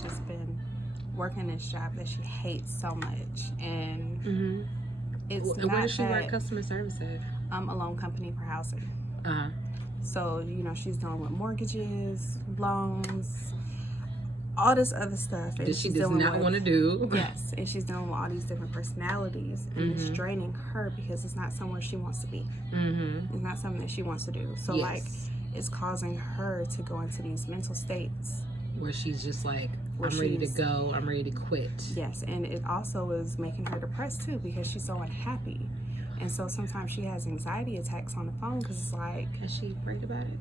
she's just been working this job that she hates so much, and it's And not where does she that, work customer service at? a loan company for housing. Uh-huh. So, you know, she's dealing with mortgages, loans, all this other stuff. And That she she's does dealing not with, want to do. Yes, and she's dealing with all these different personalities, and it's draining her because it's not somewhere she wants to be. It's not something that she wants to do. So, like, it's causing her to go into these mental states where she's just like, where I'm ready to she's- go, I'm ready to quit. Yes, and it also is making her depressed too because she's so unhappy. And so sometimes she has anxiety attacks on the phone because it's like, Has she prayed about it?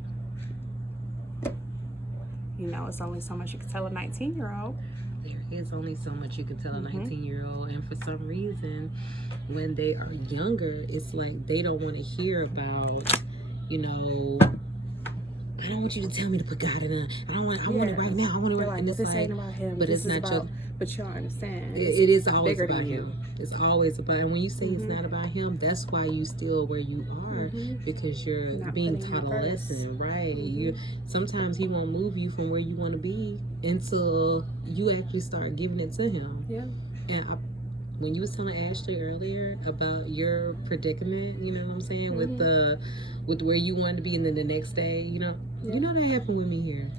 you know, it's only so much you can tell a 19-year-old. There is only so much you can tell a 19-year-old, and for some reason, when they are younger, it's like they don't want to hear about, you know, I don't want you to tell me to put God in it. I want it right now. I want it right now. Like, And what's it saying about him? But This it's is not about, your. but you don't understand. It is always bigger about than him. you. It's always about, and when you say it's not about him, that's why you still where you are, because you're Not being putting him taught a first. lesson, right? You sometimes he won't move you from where you want to be until you actually start giving it to him. Yeah. And when you was telling Ashley earlier about your predicament, you know what I'm saying, with where you wanted to be, and then the next day, you know that happened with me here.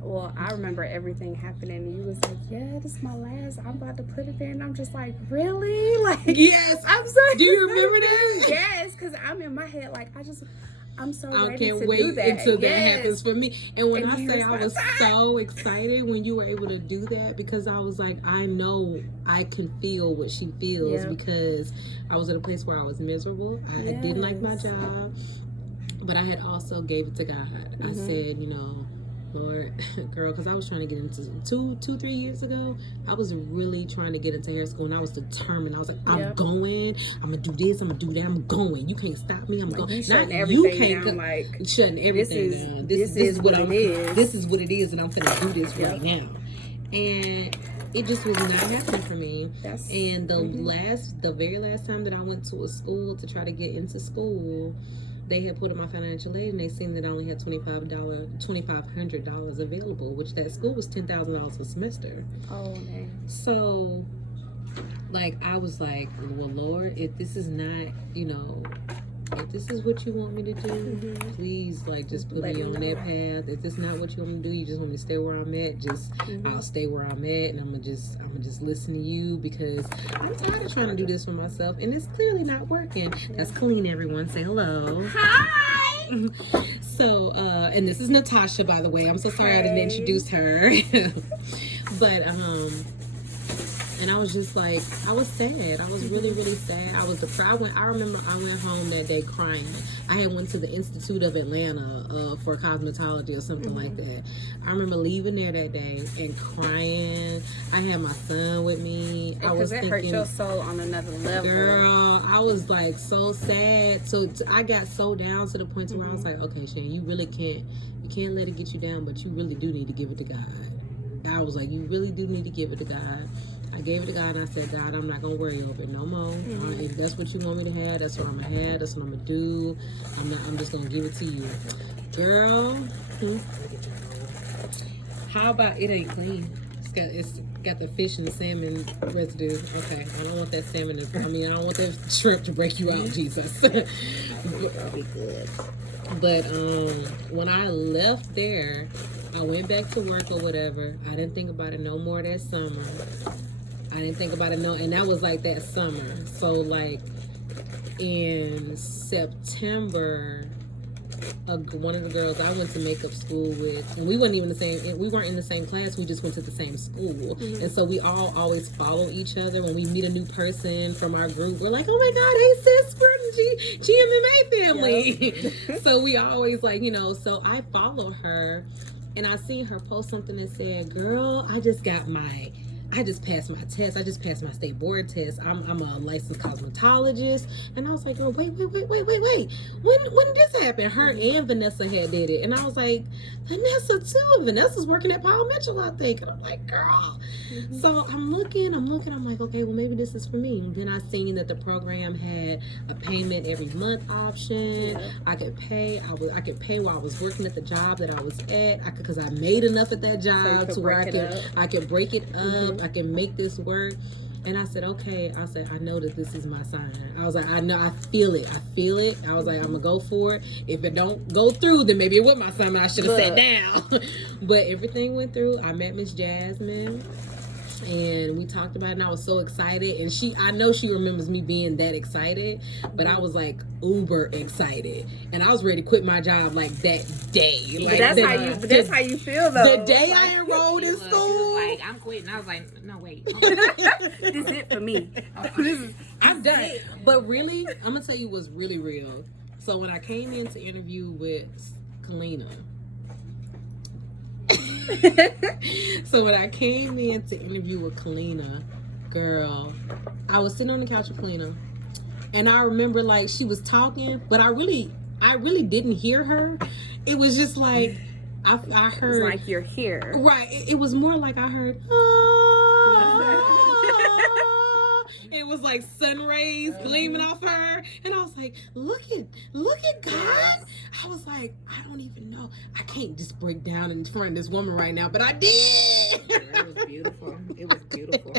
Well, I remember everything happening, and you was like, "Yeah, this is my last. I'm about to put it there," and I'm just like, "Really?" Like, yes, I'm so. Do you remember that? Yes, because I'm in my head like I'm so I ready can't to wait do that until that Yes. happens for me. And when And I say I was so excited when you were able to do that, because I was like, I know I can feel what she feels, because I was at a place where I was miserable. I didn't like my job, but I had also gave it to God. I said, you know, Lord, girl, because I was trying to get into 3 years ago, I was really trying to get into hair school, and I was determined. I was like, I'm going, I'm going to do this, I'm going to do that, I'm going. You can't stop me, I'm going. You shutting everything down, like, shutting everything down. This is what it is. This is what it is, and I'm going to do this right now. And it just was not happening for me. And the very last time that I went to a school to try to get into school, they had put in my financial aid, and they seen that I only had $2,500 available, which that school was $10,000 a semester. Oh man. So, like, I was like, well, Lord, if this is not, you know, if this is what you want me to do, please, like, just put me on that path. If it's not what you want me to do, you just want me to stay where I'm at, just I'll stay where I'm at, and I'm gonna just listen to you, because I'm tired of trying to do this for myself, and it's clearly not working. That's Colleen, everyone. Say hello. Hi. So, and this is Natasha, by the way. I'm so sorry I didn't introduce her. But and I was just like, I was sad. I was really, really sad. I was depressed. I remember I went home that day crying. I had went to the Institute of Atlanta for cosmetology or something like that. I remember leaving there that day and crying. I had my son with me. Because it hurt your soul on another level. Girl, I was like so sad. So I got so down to the point where I was like, okay, Shan, you really can't let it get you down, but you really do need to give it to God. I was like, you really do need to give it to God. I gave it to God, and I said, God, I'm not going to worry over it no more. If that's what you want me to have, that's what I'm going to have. That's what I'm going to do. I'm just going to give it to you. Girl. How about it ain't clean? It's got the fish and salmon residue. Okay, I don't want that salmon. I don't want that shrimp to break you out, Jesus. That'll be good. But when I left there, I went back to work or whatever. I didn't think about it no more that summer. I didn't think about it and that was like that summer. So like in September, one of the girls I went to makeup school with, and we weren't in the same class, we just went to the same school. And so we all always follow each other. When we meet a new person from our group, we're like, oh my God, hey sis, we're in the GMMA family. Yep. So we always like, you know, so I follow her, and I seen her post something that said, girl, I just got my I just passed my test. I just passed my state board test. I'm a licensed cosmetologist. And I was like, oh, wait. When did this happen? Her and Vanessa had did it. And I was like, Vanessa too. Vanessa's working at Paul Mitchell, I think. And I'm like, girl. So I'm looking. I'm like, okay, well, maybe this is for me. And then I seen that the program had a payment every month option. Yeah. I could pay. I could pay while I was working at the job that I was at. Because I made enough at that job to where I could break it up. I can make this work. And I said, okay. I said, I know that this is my sign. I was like, I know, I feel it. I was like, I'm gonna go for it. If it don't go through, then maybe it was my sign and I should have sat down. But everything went through. I met Miss Jasmine and we talked about it, and I was so excited. And I know she remembers me being that excited, but I was like uber excited, and I was ready to quit my job like that day. Like that's how you feel though. The day I enrolled in school, she was like, I'm quitting. I was like, no, wait. This is it for me. I'm done. But really, I'm gonna tell you what's really real. So when I came in to interview with Kalina. So when I came in to interview with Kalina, girl, I was sitting on the couch with Kalina, and I remember like she was talking, but I really didn't hear her. It was just like I heard. It's like you're here, right? It was more like I heard. It was like sun rays gleaming off her, and I was like, look at God. I was like, I don't even know. I can't just break down in front of this woman right now, but I did. It was beautiful. It was beautiful.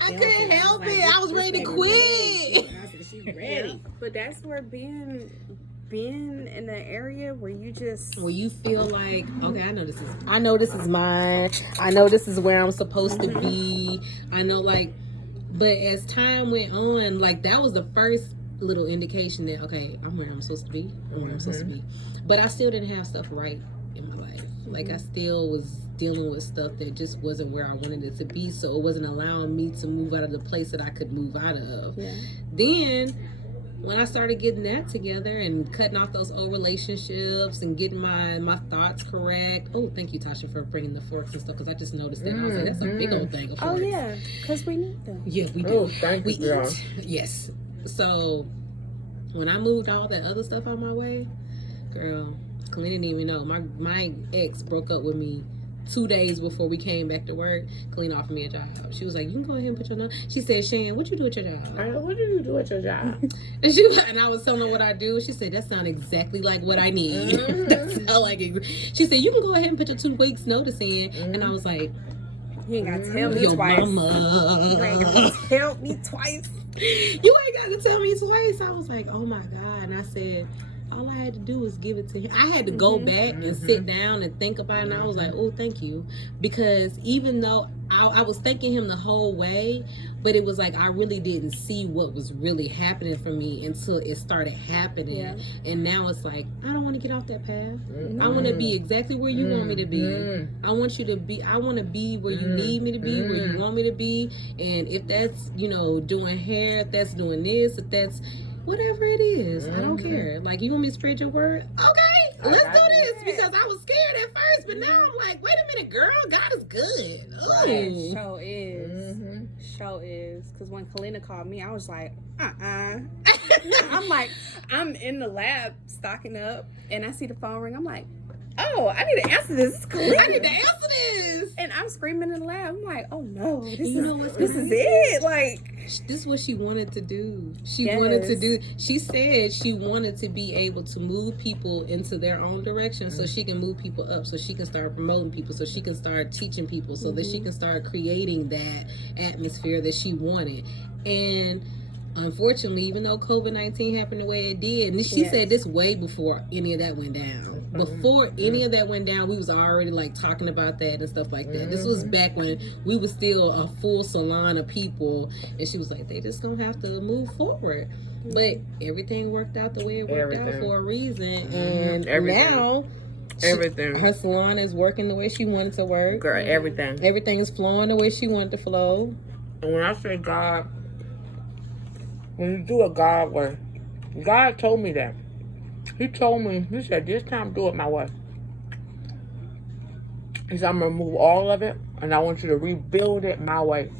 I couldn't help it. I was ready to quit. I said, she's ready. But that's where being in an area where you feel like, okay, I know this is mine. I know this is where I'm supposed to be. I know, like. But as time went on, like that was the first little indication that, okay, I'm where I'm supposed to be. But I still didn't have stuff right in my life. Like I still was dealing with stuff that just wasn't where I wanted it to be. So it wasn't allowing me to move out of the place that I could move out of. Yeah. Then when I started getting that together and cutting off those old relationships and getting my thoughts correct. Oh, thank you, Tasha, for bringing the forks and stuff, because I just noticed that. I was like, that's a big old thing of forks. Oh, yeah, because we need them. Yeah, we do. Oh, thank you, girl. Yes. So when I moved all that other stuff out my way, girl, Kalina didn't even know. My ex broke up with me 2 days before we came back to work. Kalina offered me a job. She was like, you can go ahead and put your name. She said, Shan, what you do at your job? I know, what do you do at your job? And I was telling her what I do. She said, that sounds exactly like what I need. That sound like it. She said, you can go ahead and put your 2 weeks notice in. And I was like, you ain't got to tell me your twice. Mama. You ain't got to tell me twice. You ain't got to tell me twice. I was like, oh my God. And I said, all I had to do was give it to him. I had to go back and sit down and think about it. And I was like, oh, thank you. Because even though I was thanking him the whole way, but it was like I really didn't see what was really happening for me until it started happening. Yeah. And now it's like, I don't want to get off that path. I want to be exactly where you want me to be. I want to be where you need me to be, where you want me to be. And if that's, doing hair, if that's doing this, if that's whatever it is, I don't care. Like, you want me to spread your word? Okay, let's do this. Because I was scared at first, but now I'm like, wait a minute, girl, God is good. Right. Show is. Show is. Because when Kalina called me, I was like, I'm like, I'm in the lab stocking up, and I see the phone ring. I'm like, oh, I need to answer this. I need to answer this. And I'm screaming in the lab. I'm like, oh no, this is it. Like, this is what she wanted to do. She said she wanted to be able to move people into their own direction so she can move people up, so she can start promoting people, so she can start teaching people, so that she can start creating that atmosphere that she wanted. And unfortunately, even though COVID-19 happened the way it did, and she said this way before any of that went down. Before any of that went down, we was already like talking about that and stuff like that. This was back when we was still a full salon of people, and she was like, they just gonna have to move forward. But everything worked out the way it worked out for a reason, and now her salon is working the way she wanted to work. Girl, everything is flowing the way she wanted to flow. And when I say God, when you do a God way, God told me that. He told me, he said, this time do it my way. He said, I'm going to remove all of it. and I want you to rebuild it my way.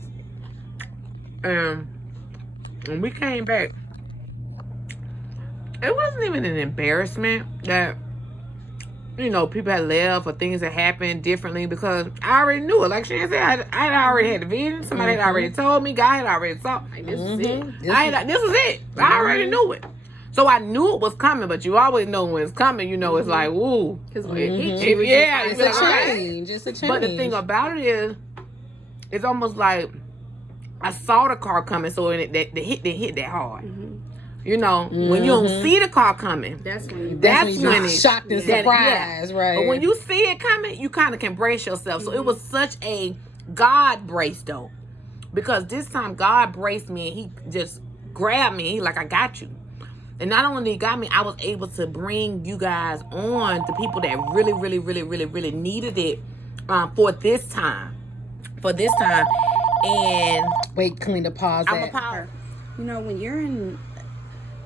And when we came back, it wasn't even an embarrassment that, you know, people had left or things that happened differently, because I already knew it. Like Shan said, I had already had the vision. Somebody had already told me. God had already told me. This is it. This is it. I already knew it. So I knew it was coming, but you always know when it's coming. You know, it's like, woo. Because when it hits Mm-hmm. you, It's like, a alright. change. It's a change. But the thing about it is, it's almost like I saw the car coming, so when they hit that hard. You know, when you don't see the car coming, That's when it's shocked and surprised, right? But when you see it coming, you kind of can brace yourself. So it was such a God brace though, because this time God braced me and He just grabbed me. He like, I got you. And not only did He got me, I was able to bring you guys on, the people that really, really, really, really, really needed it for this time. And wait, clean the pause. I'm a power. You know, when you're in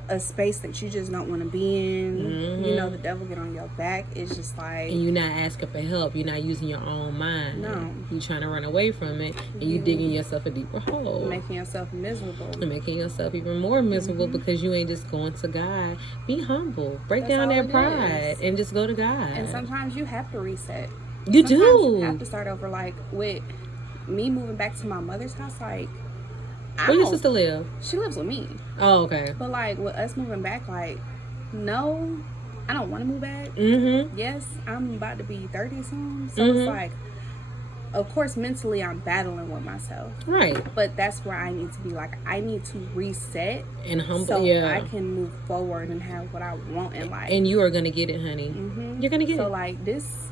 a space that you just don't want to be in, you know, the devil get on your back. It's just like, and you're not asking for help. You're not using your own mind. No. You're trying to run away from it, and you're digging yourself a deeper hole. making yourself miserable. And making yourself even more miserable because you ain't just going to God. Be humble. Break down all that it pride is. and just go to God. And sometimes you have to reset. You Sometimes do. You have to start over. Like with me moving back to my mother's house, like, Where your sister live? She lives with me. Oh, okay. But like with us moving back, like, no, I don't want to move back. Mm-hmm. Yes, I'm about to be 30 soon. So Mm-hmm. it's like, of course, mentally I'm battling with myself. Right. But that's where I need to be. Like, I need to reset And humble. so Yeah. I can move forward and have what I want in life. And you are gonna get it, honey. Mm-hmm. You're gonna get So it. like this,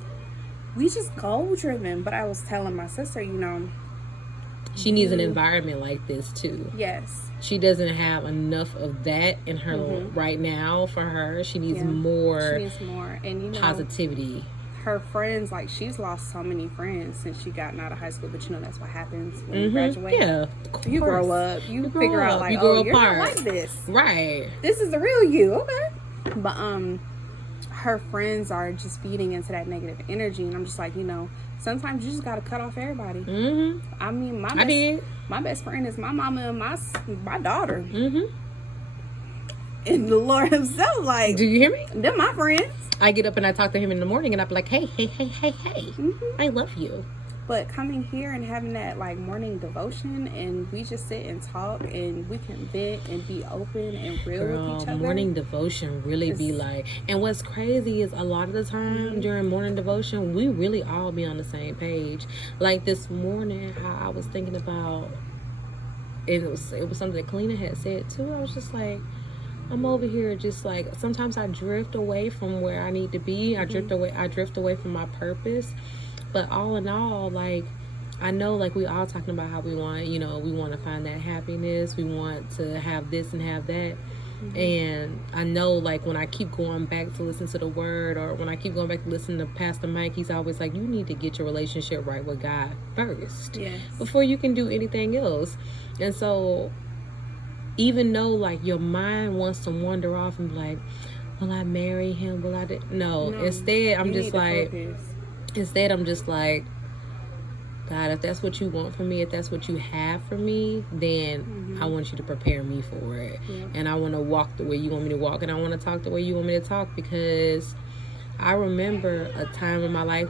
we just goal driven. But I was telling my sister, you know, She needs an environment like this too. yes, She doesn't have enough of that in her right now for her. She needs more she needs more. And you know, positivity. her friends, like, she's lost so many friends since she gotten out of high school. But you know, that's what happens when you graduate. Yeah. You grow up. You grow figure up. out, like, You grow oh, you're not apart. like this. Right. This is the real you. Okay. But her friends are just feeding into that negative energy, and I'm just like, you know, sometimes you just gotta cut off everybody. Mm-hmm. I mean, I did. my best friend is my mama and my daughter, Mm-hmm. and the Lord Himself. Like, Do you hear me? they're my friends. I get up and I talk to him in the morning, and I'm like, hey, I love you. But coming here and having that like morning devotion, and we just sit and talk, and we can vent and be open and real with each other. Morning devotion really be like, and what's crazy is a lot of the time during morning devotion, we really all be on the same page. Like this morning, how I was thinking about, it was something that Kalina had said too. I was just like, I'm over here just like, sometimes I drift away from where I need to be. I drift away from my purpose. But all in all, like, I know, like, we all talking about how we want, you know, we want to find that happiness. We want to have this and have that. And I know, like, when I keep going back to listen to the word, or when I keep going back to listen to Pastor Mike, he's always like, you need to get your relationship right with God first. Yes. Before you can do anything else. And so, even though, like, your mind wants to wander off and be like, will I marry him? Will I? No. Instead, I'm just like... Instead, I'm just like, God, if that's what you want for me, if that's what you have for me, then I want you to prepare me for it. Yeah. And I want to walk the way you want me to walk, and I want to talk the way you want me to talk, because I remember a time in my life,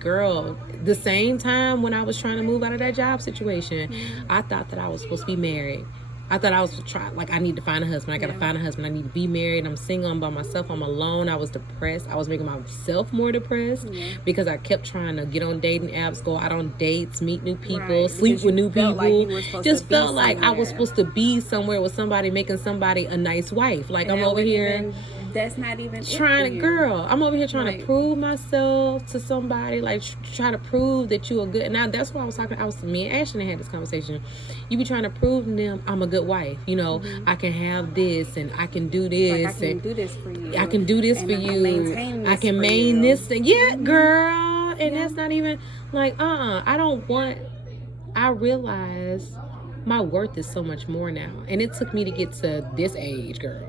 girl, the same time when I was trying to move out of that job situation, I thought that I was supposed to be married. I thought I was trying, like, I need to find a husband. I got to find a husband. I need to be married. I'm single. I'm by myself. I'm alone. I was depressed. I was making myself more depressed because I kept trying to get on dating apps, go out on dates, meet new people, sleep with new people. Like just felt like I was supposed to be somewhere with somebody, making somebody a nice wife. Like, I'm over here. That's not even trying to, girl, I'm over here trying to prove myself to somebody, like try to prove that you are good. Now that's what I was talking. Me and Ashley had this conversation. You be trying to prove to them I'm a good wife. You know, I can have this and I can do this. Like, I can do this for you. I can do this for you. I can maintain this thing. Yeah, girl. And that's not even like I don't want. I realize my worth is so much more now, and it took me to get to this age, girl.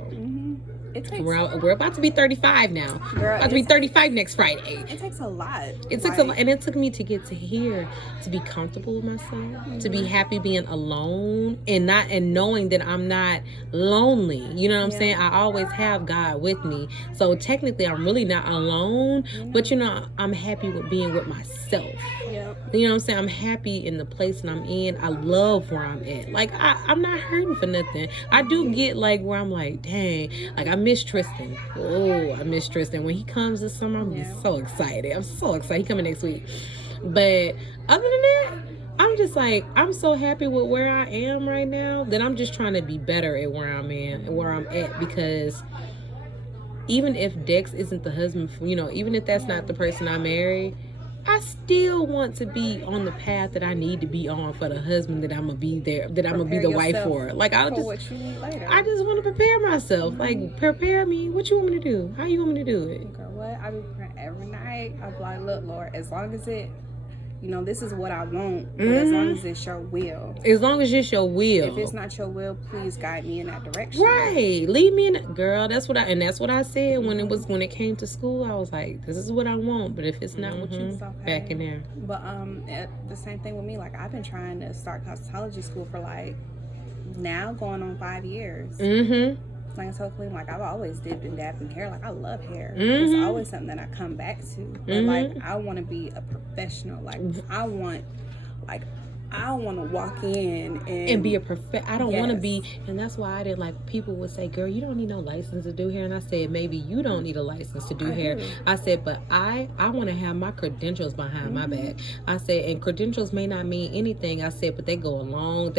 It takes, We're about to be 35 now. girl, About to be 35 next Friday. it takes a lot. It took a lot, and it took me to get to here, to be comfortable with myself, to be happy being alone, and knowing that I'm not lonely. You know what I'm saying? I always have God with me, so technically I'm really not alone. But I'm happy with being with myself. Yep. You know what I'm saying? I'm happy in the place that I'm in. I love where I'm at. Like I'm not hurting for nothing. I do get like where I'm like, dang, like I miss Tristan. Oh, I miss Tristan. When he comes this summer, I'm so excited. I'm so excited. He coming next week. But other than that, I'm just like, I'm so happy with where I am right now that I'm just trying to be better at where I'm in and where I'm at, because even if Dex isn't the husband, even if that's not the person I marry, I still want to be on the path that I need to be on for the husband that I'm gonna be there, that I'm gonna be the wife for. Like I just want to prepare myself. Like, prepare me. What you want me to do? How you want me to do it? Girl, what? I be praying every night. I be like, look, Lord, as long as it, this is what I want, but as long as it's your will. As long as it's your will. If it's not your will, please guide me in that direction. Right. Lead me in, girl. That's what I said when it came to school. I was like, this is what I want, but if it's not what you back in there. But the same thing with me. Like, I've been trying to start cosmetology school for like now going on 5 years. Like I told Clem, like I've always dipped and dabbed in hair. Like I love hair. It's always something that I come back to. But like I want to be a professional. Like I want to walk in and be a I don't want to be, and that's why I didn't like, people would say, girl, you don't need no license to do hair. And I said, maybe you don't need a license to do hair. I said, but I want to have my credentials behind my back. I said, and credentials may not mean anything. I said, but they go a lot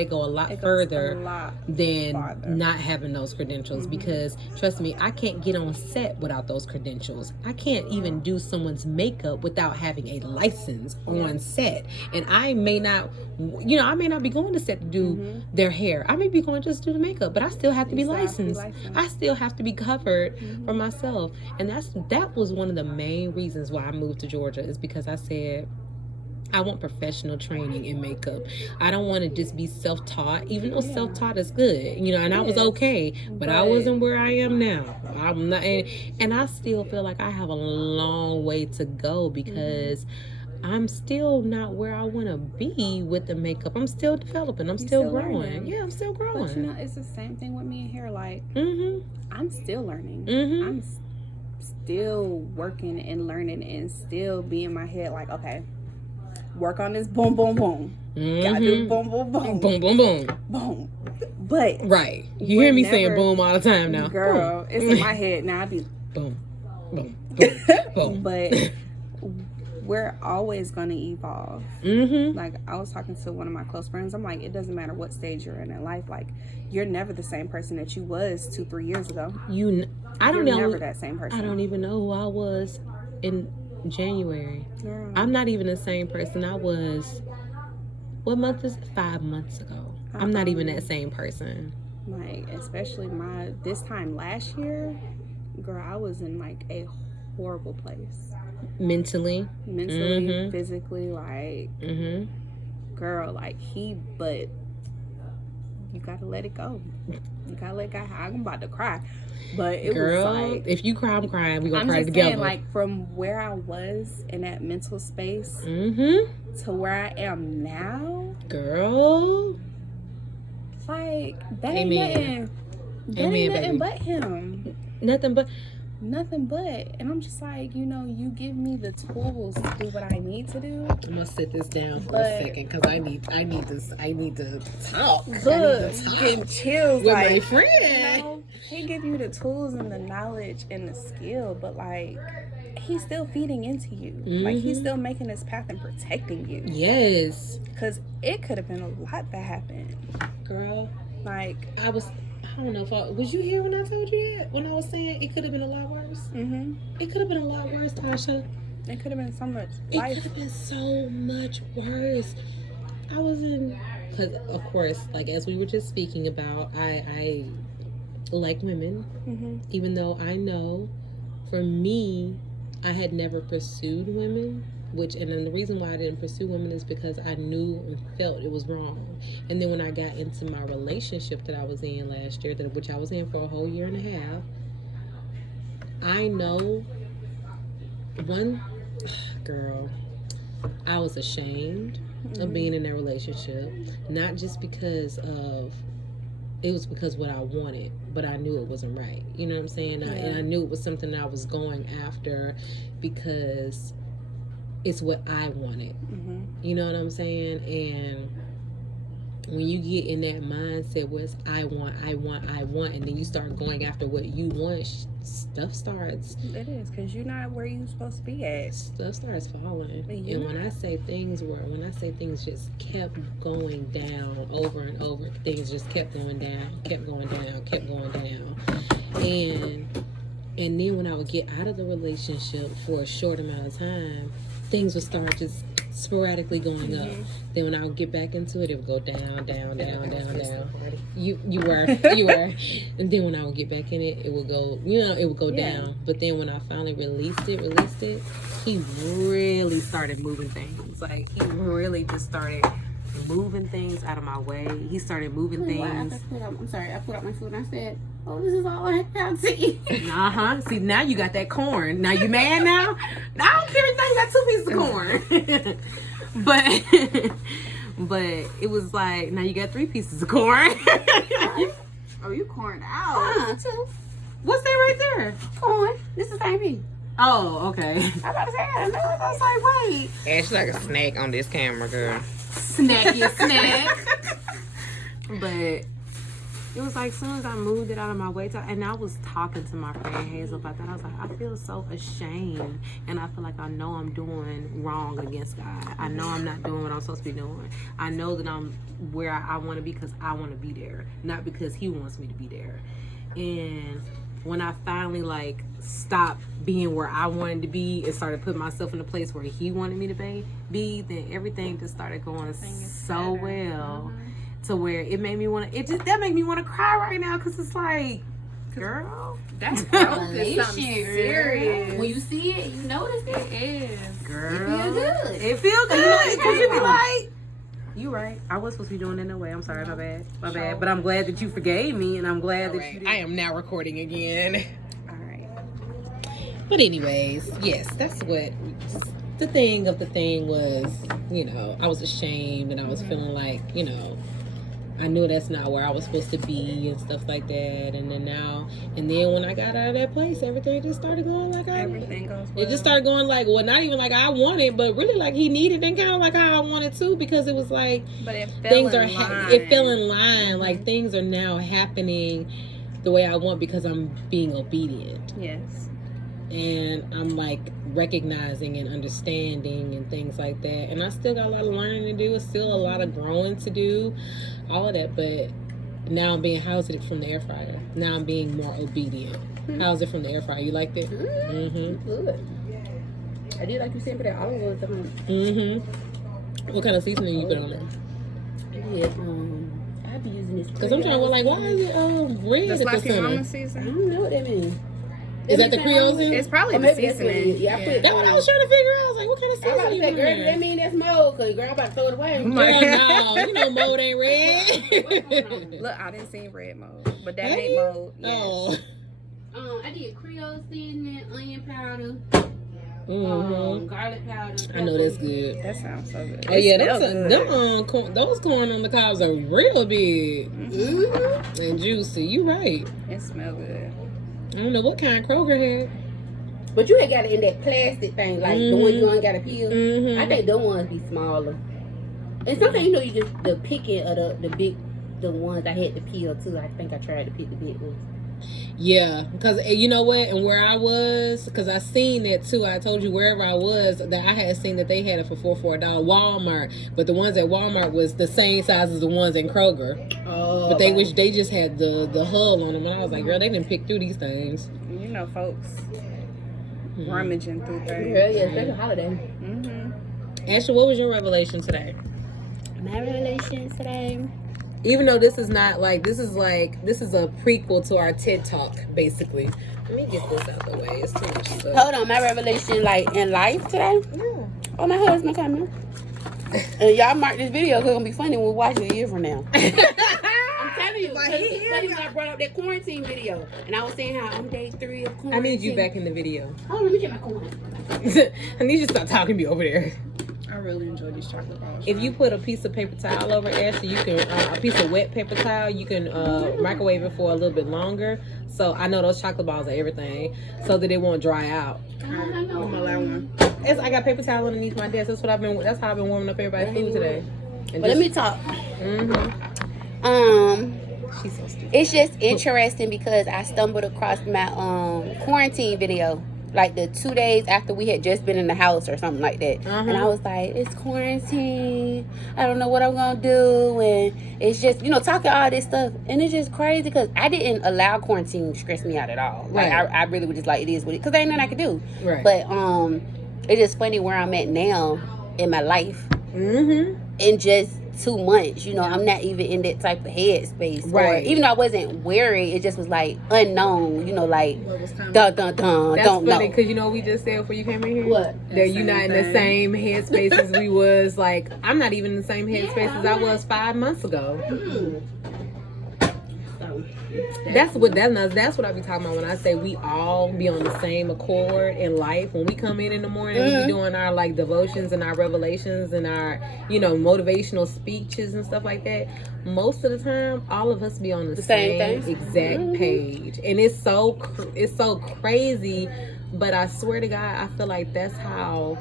further than not having those credentials, because trust me, I can't get on set without those credentials. I can't even do someone's makeup without having a license on set. And I may not be going to set to do their hair. I may be going just to do the makeup, but I still have to be licensed. I still have to be covered for myself. And that was one of the main reasons why I moved to Georgia, is because I said, I want professional training in makeup. I don't want to just be self-taught, even though self-taught is good, and I was okay, but I wasn't where I am now. I'm not, and I still feel like I have a long way to go, because I'm still not where I want to be with the makeup. I'm still developing. I'm still growing. Learning. Yeah, I'm still growing. But it's the same thing with me in hair. Like, I'm still learning. I'm still working and learning and still be in my head like, okay, work on this, boom, boom, boom. Gotta do boom, boom, boom. Boom, boom, boom. Boom. But right. You hear me saying boom all the time now. Girl, boom. It's in my head now. I be boom, boom, boom, boom. But we're always going to evolve. Like, I was talking to one of my close friends. I'm like, it doesn't matter what stage you're in life. Like, you're never the same person that you was 2-3 years ago. You're never that same person. I don't even know who I was in January. Girl. I'm not even the same person I was. What month is it? 5 months ago. I'm not even that same person. Like, especially this time last year, girl, I was in like a horrible place. Mentally, physically, like, girl, like but you gotta let it go. You gotta let it go. I'm about to cry, but it was like, if you cry, I'm crying. We gonna cry together. Saying, like, from where I was in that mental space to where I am now, girl. Like, that ain't nothing. That ain't nothing but him. Nothing but, and I'm just like, you give me the tools to do what I need to do. I'm gonna sit this down for a second, because I need to talk. Look, getting chills with like, my friend. He give you the tools and the knowledge and the skill, but like, he's still feeding into you. Like, he's still making this path and protecting you. Yes, because it could have been a lot that happened, girl. Like, I don't know was you here when I told you that? When I was saying it could have been a lot worse? It could have been a lot worse, Tasha. It could have been so much. It could have been so much worse. I was in, because of course, like, as we were just speaking about, I like women, even though I know for me, I had never pursued women. And then the reason why I didn't pursue women is because I knew and felt it was wrong. And then when I got into my relationship that I was in last year, which I was in for a whole year and a half, I know one girl, I was ashamed of being in that relationship, not just because of it was because what I wanted, but I knew it wasn't right. You know what I'm saying? And I knew it was something that I was going after because it's what I wanted. You know what I'm saying? And when you get in that mindset where it's I want, and then you start going after what you want, stuff starts. It is, because you're not where you're supposed to be at. Stuff starts falling. And when I say things just kept going down over and over, things just kept going down. And then when I would get out of the relationship for a short amount of time, things would start just sporadically going up. Then when I would get back into it, it would go down. You were. And then when I would get back in it, it would go down. But then when I finally released it, he really started moving things. Like, he really just started moving things out of my way. He started moving things. I put up my food and I said, oh, this is all I have to eat. See, now you got that corn. Now you mad now? I don't care if you got 2 pieces of corn. But it was like, now you got 3 pieces of corn. Oh, you corned out. Too. What's that right there? Corn. This is same thing. Oh, okay. I'm about to say, I know. I was like, wait. It's like a snack on this camera, girl. Snacky snack. But it was like, as soon as I moved it out of my way, and I was talking to my friend Hazel about that, I was like, I feel so ashamed, and I feel like I know I'm doing wrong against God. I know I'm not doing what I'm supposed to be doing. I know that I'm where I want to be because I want to be there, not because He wants me to be there. And when I finally like stopped being where I wanted to be and started putting myself in a place where He wanted me to be, then everything just started going so well. To where it made me want to, that made me want to cry right now, because it's like, girl, That's growth is something serious. When you see it, you notice it. It is. girl, It feel good. It feel good, because you be like, you right, I was supposed to be doing it no way. I'm sorry, my bad. But I'm glad that you forgave me, and I'm glad that you did. I am now recording again. All right. But anyways, yes, that's what the thing was. You know, I was ashamed, and I was feeling like, you know, I knew that's not where I was supposed to be and stuff like that. And then when I got out of that place, everything just started going like Everything goes well. It just started going like, well, not even like I wanted, but really like He needed, and kind of like how I wanted to, because it was like, but it fell in line. It fell in line. Like, things are now happening the way I want because I'm being obedient. Yes. And I'm like recognizing and understanding and things like that. And I still got a lot of learning to do. It's still a lot of growing to do, all of that. But now I'm being housed it from the air fryer. Now I'm being more obedient. How's it from the air fryer? You liked it? Good. I did like you said, but that olive oil. What kind of seasoning you put on it? I be using this. Because I'm trying to like, why is it red That's at the like your center? mama I season. don't know what that means. Is that the Creole seasoning? It's probably Or the maybe that's what it seasoning. is. Yeah, I put That's what I was trying to figure out. I was like, what kind of I'm about to seasoning say, you girl, put does in that mean that's mold? Because girl, I'm about to throw it away. Girl, no, you know mold ain't red. Look, I didn't see red mold, but that ain't mold. Yes. Oh. I did Creole seasoning, onion powder, Mm-hmm. garlic powder. I know that's good. That sounds so good. Oh yeah, those corn on the cobs are real big and juicy. You right. It smells good. I don't know what kind Kroger had. But you had got it in that plastic thing, like the one you ain't got to peel. Mm-hmm. I think the ones be smaller. And sometimes you know you just the picking of the ones I had to peel too. I think I tried to pick the big ones. Yeah, because you know what, and where I was, because I seen that too. I told you wherever I was that I had seen that they had it for $4 Walmart, but the ones at Walmart was the same size as the ones in Kroger. Oh, But they just had the hull on them, and I was like, girl, they didn't pick through these things. You know, folks rummaging through things. Girl, yeah, especially holiday. Ashley, what was your revelation today? My revelation today. Even though this is not like this is a prequel to our TED Talk, basically. Let me get this out the way. It's too much stuff. Hold on, my revelation like in life today. Yeah. Oh, my husband coming. And y'all mark this video because it's gonna be funny when we watch it a year from now. I'm telling you. Like, Because he hear me. I brought up that quarantine video. And I was saying how I'm day 3 of quarantine. I need you back in the video. Oh, let me get my coin. I need you to stop talking to me over there. I really enjoy these chocolate balls. If you put a piece of paper towel over Ashley, you can a piece of wet paper towel. You can microwave it for a little bit longer. So I know those chocolate balls are everything, so that it won't dry out. I know. I'm gonna allow one. I got paper towel underneath my desk. That's how I've been warming up everybody's food today. And But let me talk. She's so stupid. It's just interesting because I stumbled across my quarantine video. Like the 2 days after we had just been in the house or something like that. And I was like, it's quarantine. I don't know what I'm going to do. And it's just, talking all this stuff. And it's just crazy because I didn't allow quarantine to stress me out at all. Like, I really was just like, it is what it is. Because there ain't nothing I could do. Right. But it's just funny where I'm at now in my life. In just 2 months, I'm not even in that type of headspace. Right. Or, even though I wasn't worried, it just was like unknown, like What was coming? dun, That's don't funny know. because we just said before you came in here. What? That you're not in the same headspace as we was. Like, I'm not even in the same headspace as I was 5 months ago. That's what I be talking about when I say we all be on the same accord in life. When we come in the morning, we be doing our like devotions and our revelations and our motivational speeches and stuff like that. Most of the time, all of us be on the same exact page, and it's so crazy. But I swear to God, I feel like that's how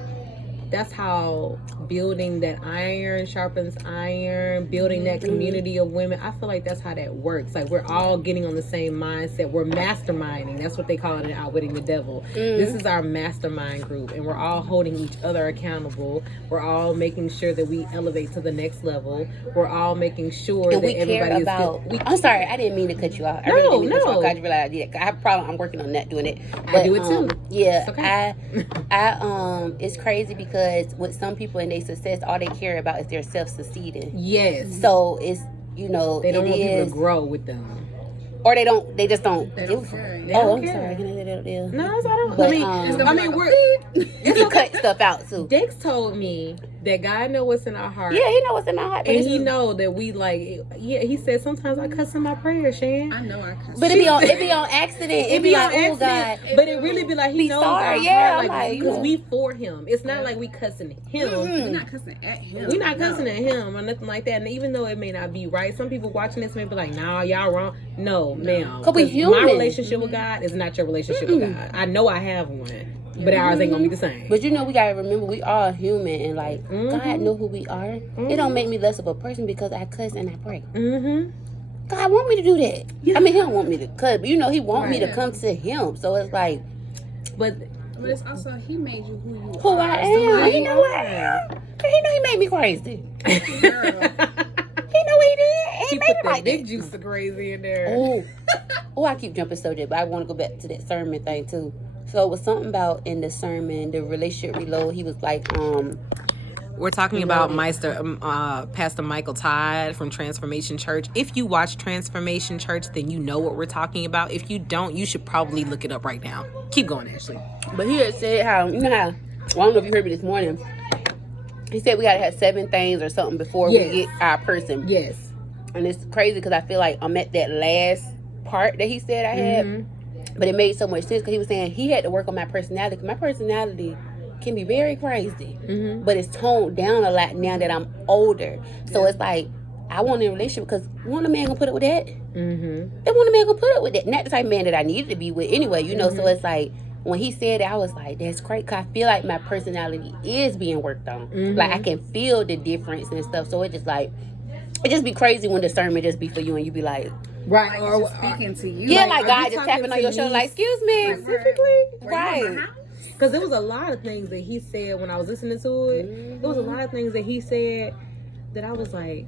building that iron sharpens iron, building that community of women. I feel like that's how that works. Like, we're all getting on the same mindset. We're masterminding. That's what they call it in Outwitting the Devil. This is our mastermind group, and we're all holding each other accountable. We're all making sure that we elevate to the next level. We're all making sure And that we everybody care is about. good. I'm sorry, I didn't mean to cut you off. I really didn't mean to cut you off. I just realized I did. I have a problem. I'm working on that, doing it. But, I do it too. Yeah, It's okay. I it's crazy because with some people in their success, all they care about is their self-succeeding. Yes. So it's They don't want people to grow with them. or they just don't. They don't care. I'm sorry. Can I say that there? No, I don't. But, You can cut stuff out too. Dex told me that God know what's in our heart. Yeah, he know what's in my heart. And he know that we he said sometimes I cuss in my prayers, Shan. I know I cuss. But it be on accident. It be like, oh God. But it really be like he knows our sorry, heart, yeah, like, because we for him. It's not like we cussing him. We're not cussing at him. We're not cussing at him or nothing like that. And even though it may not be right, some people watching this may be like, nah, y'all wrong. No, ma'am. Cause we human. My relationship with God is not your relationship with God. I know I have one. But ours ain't gonna be the same. But we gotta remember we are human, and like God know who we are. It don't make me less of a person because I cuss and I pray. God want me to do that. I mean, he don't want me to cuss, but he want me to come to him. So it's like, but it's also he made you who who are. I am. He know I am. He know he made me crazy. Girl. He know he did. He made put me that like big that. juice of crazy in there. Oh, I keep jumping subject, but I want to go back to that sermon thing too. So it was something about in the sermon, the relationship reload. He was like, We're talking about Pastor Michael Todd from Transformation Church. If you watch Transformation Church, then you know what we're talking about. If you don't, you should probably look it up right now. Keep going, Ashley. but he had said how, well, I don't know if you heard me this morning. He said we got to have 7 things or something before we get our person. Yes. And it's crazy because I feel like I'm at that last part that he said I had. But it made so much sense because he was saying he had to work on my personality. 'Cause my personality can be very crazy, but it's toned down a lot now that I'm older. So it's like I want a relationship because one a man gonna put up with that. Then one a man gonna put up with that. Not the type of man that I needed to be with anyway. So it's like when he said it, I was like, that's great. Cause I feel like my personality is being worked on. Like I can feel the difference and stuff. So it just be crazy when the sermon just be for you and you be like. Right. Like, or speaking to you. Yeah, Like, like God just tapping on your shoulder, like, excuse me. Specifically? Right. Because there was a lot of things that he said when I was listening to it. There was a lot of things that he said that I was like,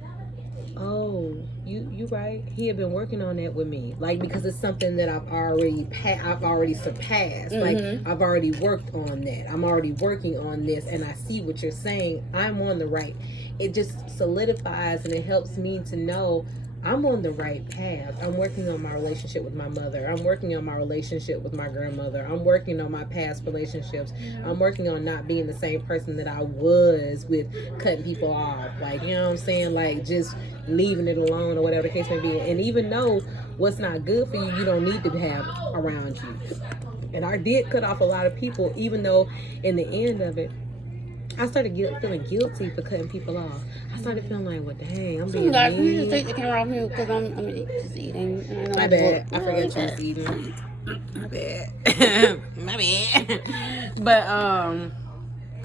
oh, you right. He had been working on that with me. Like, because it's something that I've already surpassed. Like, I've already worked on that. I'm already working on this, and I see what you're saying. I'm on the right. It just solidifies and it helps me to know I'm on the right path. I'm working on my relationship with my mother. I'm working on my relationship with my grandmother. I'm working on my past relationships. I'm working on not being the same person that I was with cutting people off. Like, you know what I'm saying? Like, just leaving it alone or whatever the case may be. And even though what's not good for you, you don't need to have around you. And I did cut off a lot of people, even though in the end of it, I started feeling guilty for cutting people off. I started feeling like, well, dang, I'm being Can you mean. just take the camera off me because I'm just eating. My bad. I forgot you was eating. My bad. My bad. But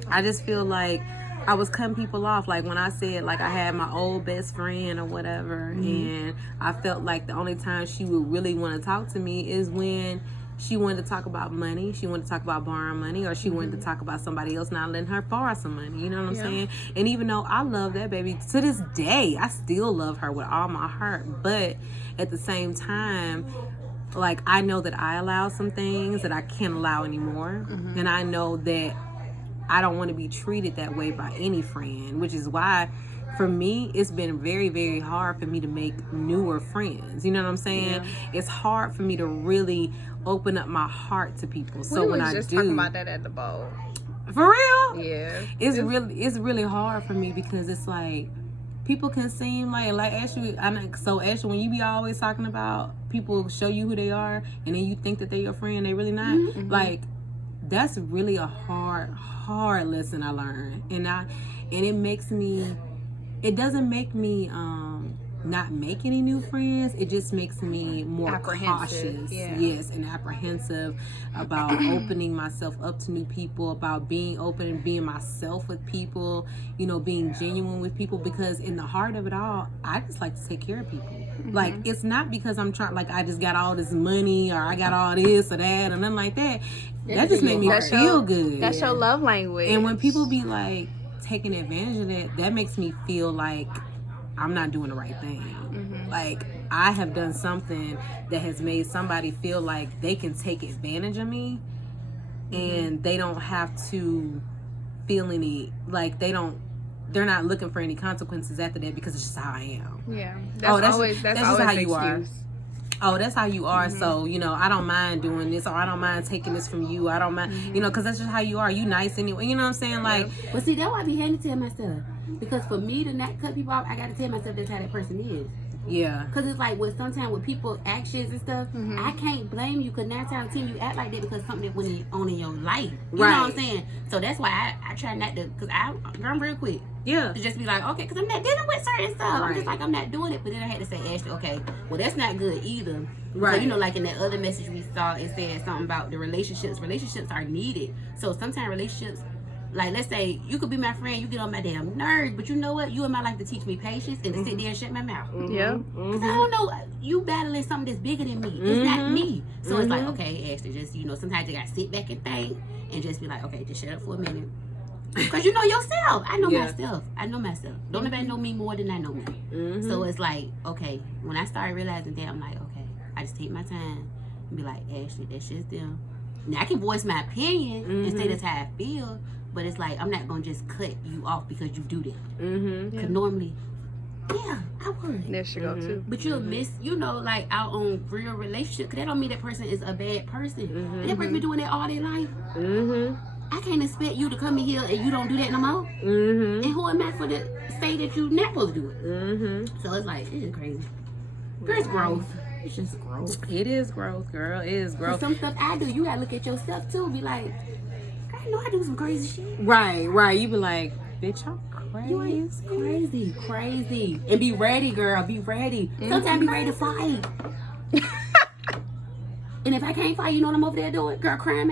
I just feel like I was cutting people off. Like when I said like I had my old best friend or whatever, and I felt like the only time she would really want to talk to me is when she wanted to talk about money. She wanted to talk about borrowing money, or she wanted to talk about somebody else not letting her borrow some money. You know what I'm saying? And even though I love that baby to this day, I still love her with all my heart. But at the same time, like I know that I allow some things that I can't allow anymore, and I know that I don't want to be treated that way by any friend, which is why for me it's been very, very hard for me to make newer friends. You know what I'm saying? It's hard for me to really open up my heart to people. So when I do, talking about that at the bowl. For real, Yeah, it's really hard for me because it's like people can seem like Ashley. So Ashley, when you be always talking about people show you who they are, and then you think that they're your friend, they really not. Like that's really a hard lesson I learned, and it makes me. It doesn't make me not make any new friends. It just makes me more cautious, yes, and apprehensive about opening myself up to new people, about being open and being myself with people, you know, being genuine with people, because in the heart of it all, I just like to take care of people. Like, it's not because I'm trying, like I just got all this money or I got all this or that or nothing like that. That just made me feel good. That's your love language. And when people be like taking advantage of that makes me feel like I'm not doing the right thing. Like I have done something that has made somebody feel like they can take advantage of me, and they don't have to feel any, like they're not looking for any consequences after that because it's just how I am. Yeah, That's always just always how an you are. excuse. Oh, that's how you are. So, you know, I don't mind doing this, or I don't mind taking this from you. I don't mind, you know, because that's just how you are. You nice anyway. You know what I'm saying? Like, But see, that's why I be having to tell myself. Because for me to not cut people off, I got to tell myself that's how that person is. yeah. Because it's like sometimes with people actions and stuff, I can't blame you because 9 times 10 you act like that because something that went on in your life. You know what I'm saying? So that's why I try not to, because I'm real quick. Yeah. To just be like, okay, because I'm not dealing with certain stuff. I'm just like, I'm not doing it. But then I had to say, Ashley, okay, well, that's not good either. Right. So, you know, like in that other message we saw, it said something about the relationships. Relationships are needed. So sometimes relationships, like, let's say you could be my friend, you get on my damn nerves, but you know what? You in my life to teach me patience and to sit there and shut my mouth. Yeah. Because I don't know, you battling something that's bigger than me. It's not me. So it's like, okay, Ashley, just, you know, sometimes you got to sit back and think and just be like, okay, just shut up for a minute. Because you know yourself. I know myself. Don't nobody know me more than I know me. So it's like, okay, when I started realizing that, I'm like, okay, I just take my time and be like, Ashley, that's just them. Now, I can voice my opinion and say that's how I feel, but it's like, I'm not going to just cut you off because you do that. Because normally, I would. There she go too. But you'll miss, you know, like our own real relationship. Because that don't mean that person is a bad person. That person been doing that all their life. I can't expect you to come in here and you don't do that no more. And who am I for to say that you not supposed to do it? So it's like, it's just crazy. There's growth. It's just growth. It is growth, girl. It is growth. Some stuff I do, you gotta look at yourself too. Be like, I know I do some crazy shit. Right. You be like, bitch, I'm You ain't crazy. And be ready, girl. Be ready. Sometimes be ready to fight. And if I can't fight, you know what I'm over there doing? Girl, crying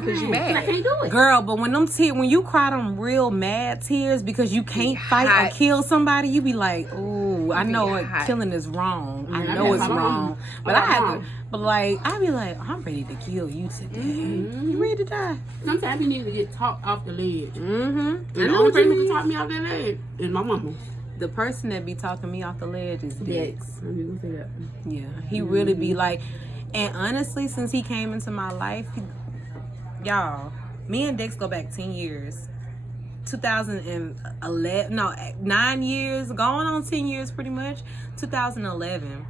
because you mad. 'Cause I can't do it. Girl, but when you cry them real mad tears because you can't fight or kill somebody, you be like, ooh, I know killing is wrong. I know it's wrong. But I be like, I'm ready to kill you today. You ready to die? Sometimes you need to get talked off the ledge. And The only person who can talk me off that ledge is my mama. The person that be talking me off the ledge is Dex. Dex. Yeah, he really be like, and honestly, since he came into my life, y'all, me and Dex go back 10 years. 2011, no, 9 years, going on 10 years pretty much, 2011.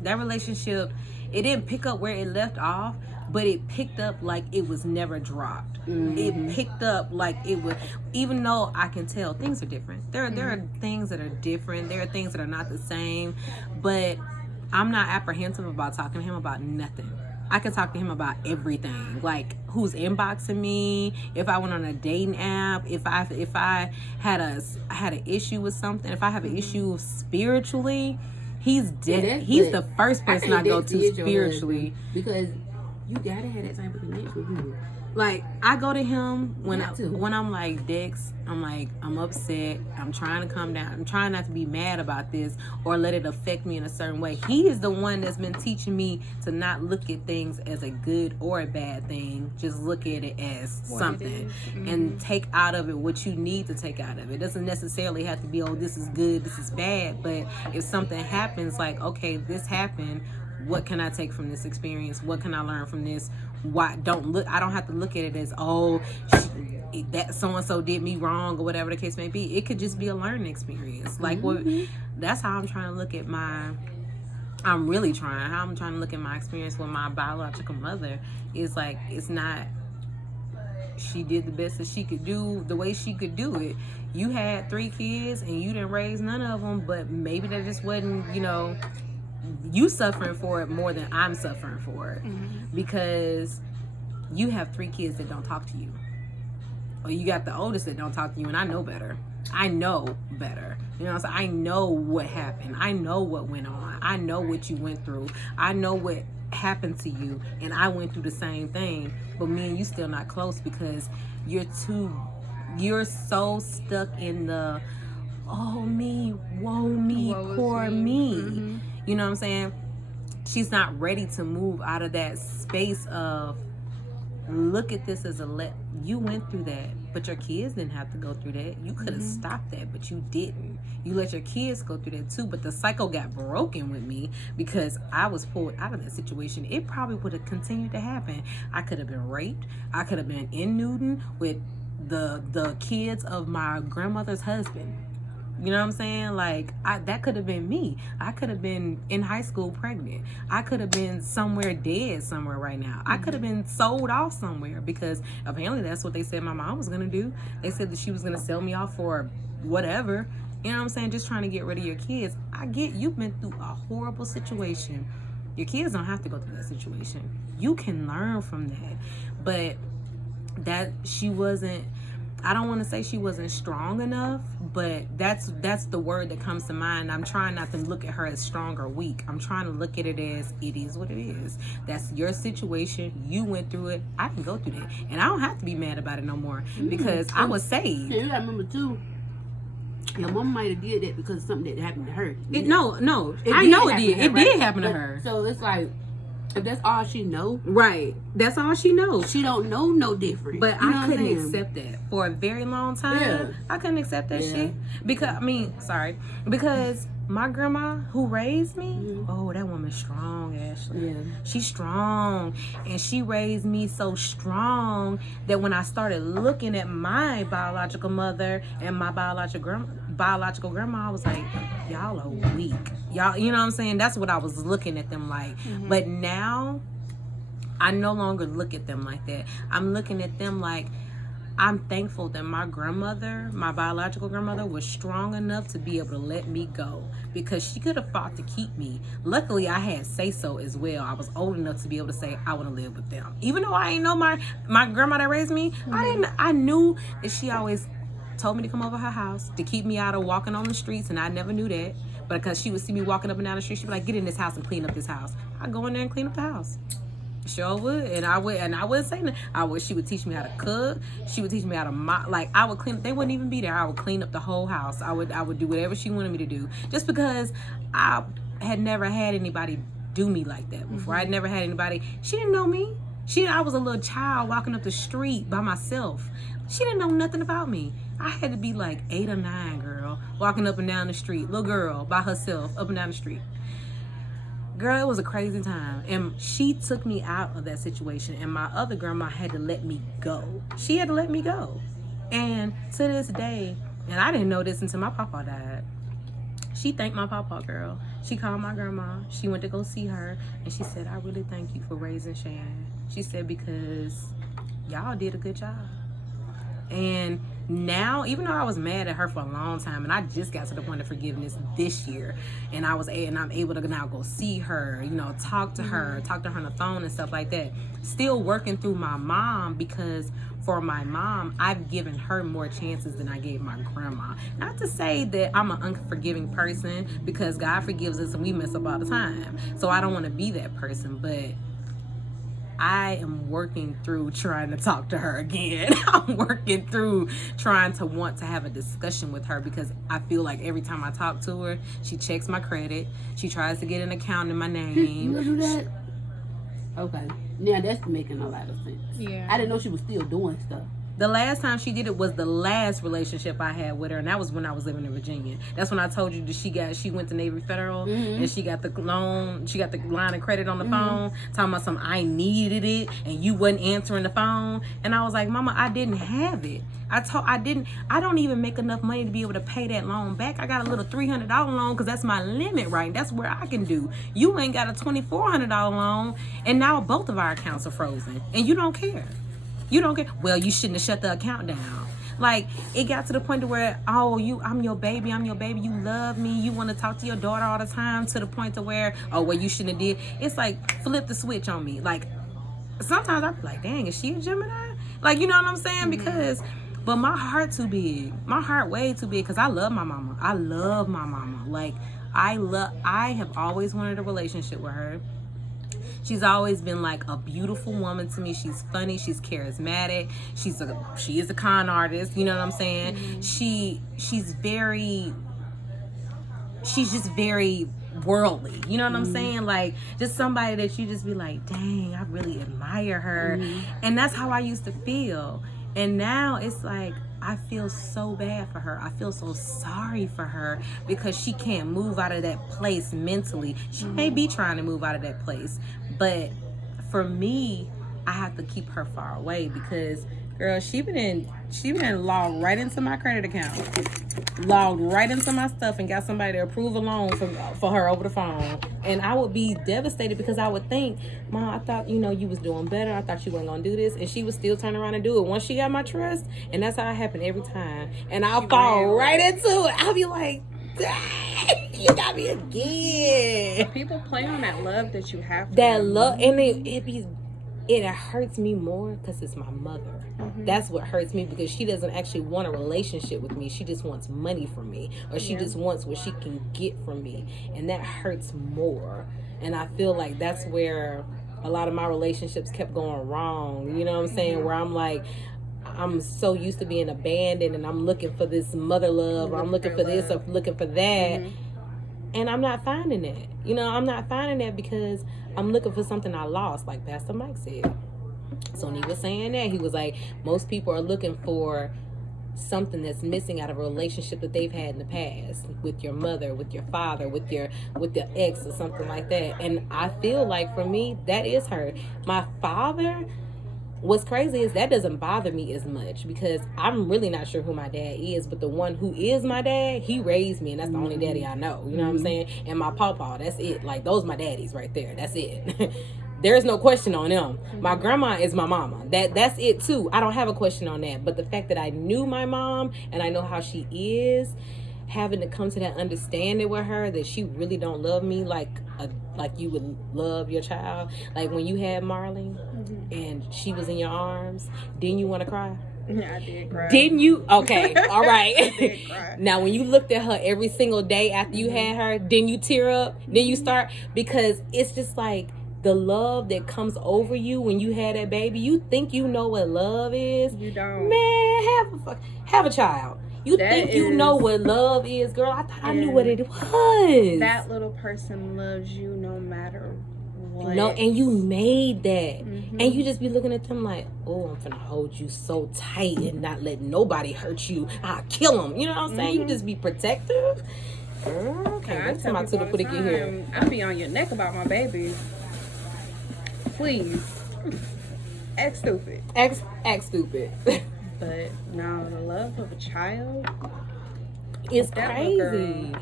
That relationship, it didn't pick up where it left off, but it picked up like it was never dropped. It picked up like it was, even though I can tell things are different. There are things that are different. There are things that are not the same, but I'm not apprehensive about talking to him about nothing. I can talk to him about everything, like who's inboxing me, if I went on a dating app, if I had an issue with something, if I have an issue spiritually, he's dead. He's the first person I go to spiritually, because you gotta have that type of connection with people. Like, I go to him when I'm like, Dex, I'm upset. I'm trying to calm down. I'm trying not to be mad about this or let it affect me in a certain way. He is the one that's been teaching me to not look at things as a good or a bad thing. Just look at it as something and take out of it what you need to take out of it. It doesn't necessarily have to be, oh, this is good, this is bad. But if something happens, like, okay, this happened, what can I take from this experience? What can I learn from this? Why I don't have to look at it as, oh, that so-and-so did me wrong or whatever the case may be. It could just be a learning experience. Like, that's how I'm trying to look at I'm trying to look at my experience with my biological mother. Is like, it's not, she did the best that she could do the way she could do it. You had 3 kids and you didn't raise none of them, but maybe that just wasn't, you suffering for it more than I'm suffering for it, because you have 3 kids that don't talk to you, or you got the oldest that don't talk to you, and I know better. I know better. So I know what happened. I know what went on. I know what you went through. I know what happened to you, and I went through the same thing. But me and you still not close because you're so stuck in the, oh me, woe me, poor me. You know what I'm saying? She's not ready to move out of that space of, look at this as you went through that, but your kids didn't have to go through that. You could have stopped that, but you didn't. You let your kids go through that too, but the cycle got broken with me because I was pulled out of that situation. It probably would have continued to happen. I could have been raped. I could have been in Newton with the kids of my grandmother's husband. You know what I'm saying? Like, that could have been me. I could have been in high school pregnant. I could have been somewhere dead somewhere right now. I could have been sold off somewhere, because apparently that's what they said my mom was going to do. They said that she was going to sell me off for whatever. You know what I'm saying? Just trying to get rid of your kids. I get you've been through a horrible situation. Your kids don't have to go through that situation. You can learn from that. But that she wasn't, I don't want to say she wasn't strong enough, but that's the word that comes to mind. I'm trying not to look at her as strong or weak. I'm trying to look at it as, it is what it is. That's your situation. You went through it. I can go through that. And I don't have to be mad about it no more, because I was saved. Yeah, you gotta remember too, your mom might have did that because of something that happened to her. No, I know it did. It did happen to her. So it's like, if that's all she know, right? That's all she knows. She don't know no different. But I couldn't accept that for a very long time. Yeah. I couldn't accept that shit because because my grandma who raised me, oh, that woman's strong, Ashley. Yeah, she's strong, and she raised me so strong that when I started looking at my biological mother and my biological grandma, I was like, y'all are weak. Y'all, you know what I'm saying? That's what I was looking at them like. But now, I no longer look at them like that. I'm looking at them like, I'm thankful that my grandmother, my biological grandmother, was strong enough to be able to let me go, because she could have fought to keep me. Luckily, I had say-so as well. I was old enough to be able to say, I want to live with them. Even though I ain't know my grandma that raised me, I knew that she always told me to come over her house to keep me out of walking on the streets, and I never knew that. But because she would see me walking up and down the street, she'd be like, get in this house and clean up this house. I'd go in there and clean up the house. Sure would. And I wouldn't say nothing. She would teach me how to cook. She would teach me how to mop. Like, I would clean. They wouldn't even be there. I would clean up the whole house. I would do whatever she wanted me to do. Just because I had never had anybody do me like that before. I'd never had anybody. She didn't know me. I was a little child walking up the street by myself. She didn't know nothing about me. I had to be like 8 or 9, girl, walking up and down the street. Little girl by herself up and down the street. Girl, it was a crazy time. And she took me out of that situation. And my other grandma had to let me go. She had to let me go. And to this day, and I didn't know this until my papa died. She thanked my papa, girl. She called my grandma. She went to go see her, and she said, "I really thank you for raising Shan." She said, "Because y'all did a good job." And now, even though I was mad at her for a long time, and I just got to the point of forgiveness this year, and I'm able to now go see her, you know, talk to her on the phone and stuff like that. Still working through my mom, because for my mom, I've given her more chances than I gave my grandma. Not to say that I'm an unforgiving person, because God forgives us and we mess up all the time. So I don't want to be that person, but I am working through trying to talk to her again. I'm working through trying to want to have a discussion with her, because I feel like every time I talk to her, she checks my credit. She tries to get an account in my name. You do that? Okay. Yeah, that's making a lot of sense. Yeah. I didn't know she was still doing stuff. The last time she did it was the last relationship I had with her, and that was when I was living in Virginia. That's when I told you that she went to Navy Federal, and she got the loan, she got the line of credit on the phone, talking about something I needed it, and you wasn't answering the phone. And I was like, Mama, I didn't have it. I don't even make enough money to be able to pay that loan back. I got a little $300 loan because that's my limit, right? That's where I can do. You ain't got a $2,400 loan, and now both of our accounts are frozen, and you don't care. You don't care. Well, you shouldn't have shut the account down. Like, it got to the point to where, I'm your baby, you love me, you want to talk to your daughter all the time, to the point to where, well, you shouldn't have did. It's like, flip the switch on me. Like, sometimes I be like, dang, is she a Gemini? Like, you know what I'm saying? Because, but my heart too big. My heart way too big, because I love my mama. I love my mama. Like, I have always wanted a relationship with her. She's always been like a beautiful woman to me. She's funny. She's charismatic. She is a con artist. You know what I'm saying? She's just very worldly. You know what I'm saying? Like, just somebody that you just be like, dang, I really admire her. And that's how I used to feel. And now it's like, I feel so bad for her. I feel so sorry for her, because she can't move out of that place mentally. She may be trying to move out of that place, but for me, I have to keep her far away, because, girl, she been logged right into my credit account, logged right into my stuff, and got somebody to approve a loan for her over the phone. And I would be devastated, because I would think, Mom, I thought, you was doing better. I thought you weren't gonna do this. And she would still turn around and do it once she got my trust. And that's how it happened every time. And I'll fall right into it. I'll be like, dang, you got me again. People play on that love that you have. That love, and it hurts me more because it's my mother. That's what hurts me, because she doesn't actually want a relationship with me. She just wants money from me, or she just wants what she can get from me, and that hurts more. And I feel like that's where a lot of my relationships kept going wrong. You know what I'm saying? Where I'm like, I'm so used to being abandoned, and I'm looking for this mother love, or I'm looking for this, or looking for that. And I'm not finding it. I'm not finding that, because I'm looking for something I lost, like Pastor Mike said. So when he was saying that, he was like, most people are looking for something that's missing out of a relationship that they've had in the past, with your mother, with your father, with your ex, or something like that. And I feel like, for me, that is her. My father, what's crazy is that doesn't bother me as much, because I'm really not sure who my dad is, but the one who is my dad, he raised me, and that's the only daddy I know. You know what I'm saying? And my pawpaw, that's it. Like, those my daddies right there. That's it. There's no question on them. My grandma is my mama. That's it too. I don't have a question on that. But the fact that I knew my mom, and I know how she is, having to come to that understanding with her that she really don't love me like you would love your child. Like, when you had Marley and she was in your arms, didn't you want to cry? Yeah, I did cry. Didn't you? Okay, all right. I did cry. Now, when you looked at her every single day after you had her, didn't you tear up? Then you start, because it's just like the love that comes over you when you had that baby. You think you know what love is. You don't. Man, have a child. You think you know what love is, girl. I thought I knew what it was. That little person loves you no matter what. No, and you made that. And you just be looking at them like, oh, I'm finna hold you so tight and not let nobody hurt you. I'll kill them. You know what I'm saying? You just be protective. Girl, okay, that's time I took to put it in here. I be on your neck about my baby. Please. Act stupid. Act stupid. But no, the love of a child. It's That little crazy.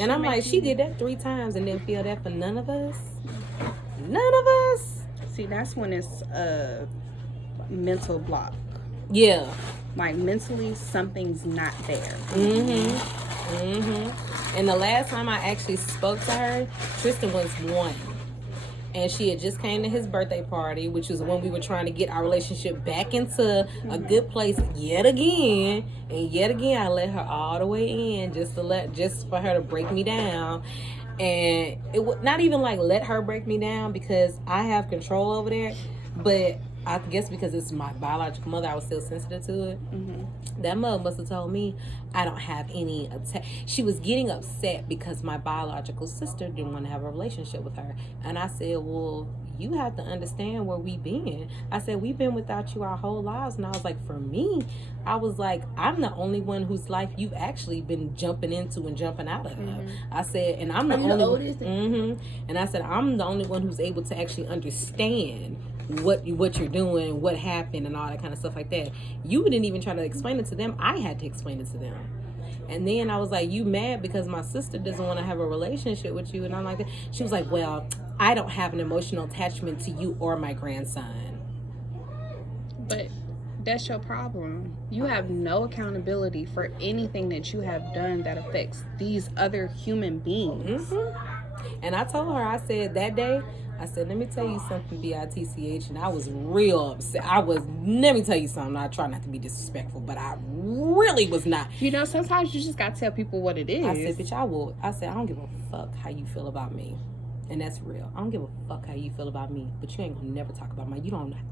And I'm like, she did that 3 times and didn't feel that for none of us. None of us. See, that's when it's a mental block. Yeah. Like mentally, something's not there. And the last time I actually spoke to her, Tristan was 1. And she had just came to his birthday party, which was when we were trying to get our relationship back into a good place yet again. And yet again, I let her all the way in just for her to break me down. And it would not even like let her break me down because I have control over that. But I guess because it's my biological mother, I was still sensitive to it. That mother must have told me I don't have any attack. She was getting upset because my biological sister didn't want to have a relationship with her. And I said, well, you have to understand where we've been. I said, we've been without you our whole lives. And I was like, for me, I was like, I'm the only one whose life you've actually been jumping into and jumping out of. I said, and I'm the only one. And I said, I'm the only one who's able to actually understand what you're doing, what happened, and all that kind of stuff like that. You didn't even try to explain it to them. I had to explain it to them. And then I was like, you mad because my sister doesn't want to have a relationship with you? And I'm like that. She was like, well, I don't have an emotional attachment to you or my grandson. But that's your problem. You have no accountability for anything that you have done that affects these other human beings. And I told her, I said that day, I said, let me tell you something, BITCH, and I was real upset. Let me tell you something, I try not to be disrespectful, but I really was not. You know, sometimes you just got to tell people what it is. I said, bitch, I said, I don't give a fuck how you feel about me. And that's real. I don't give a fuck how you feel about me, but you ain't gonna never talk about I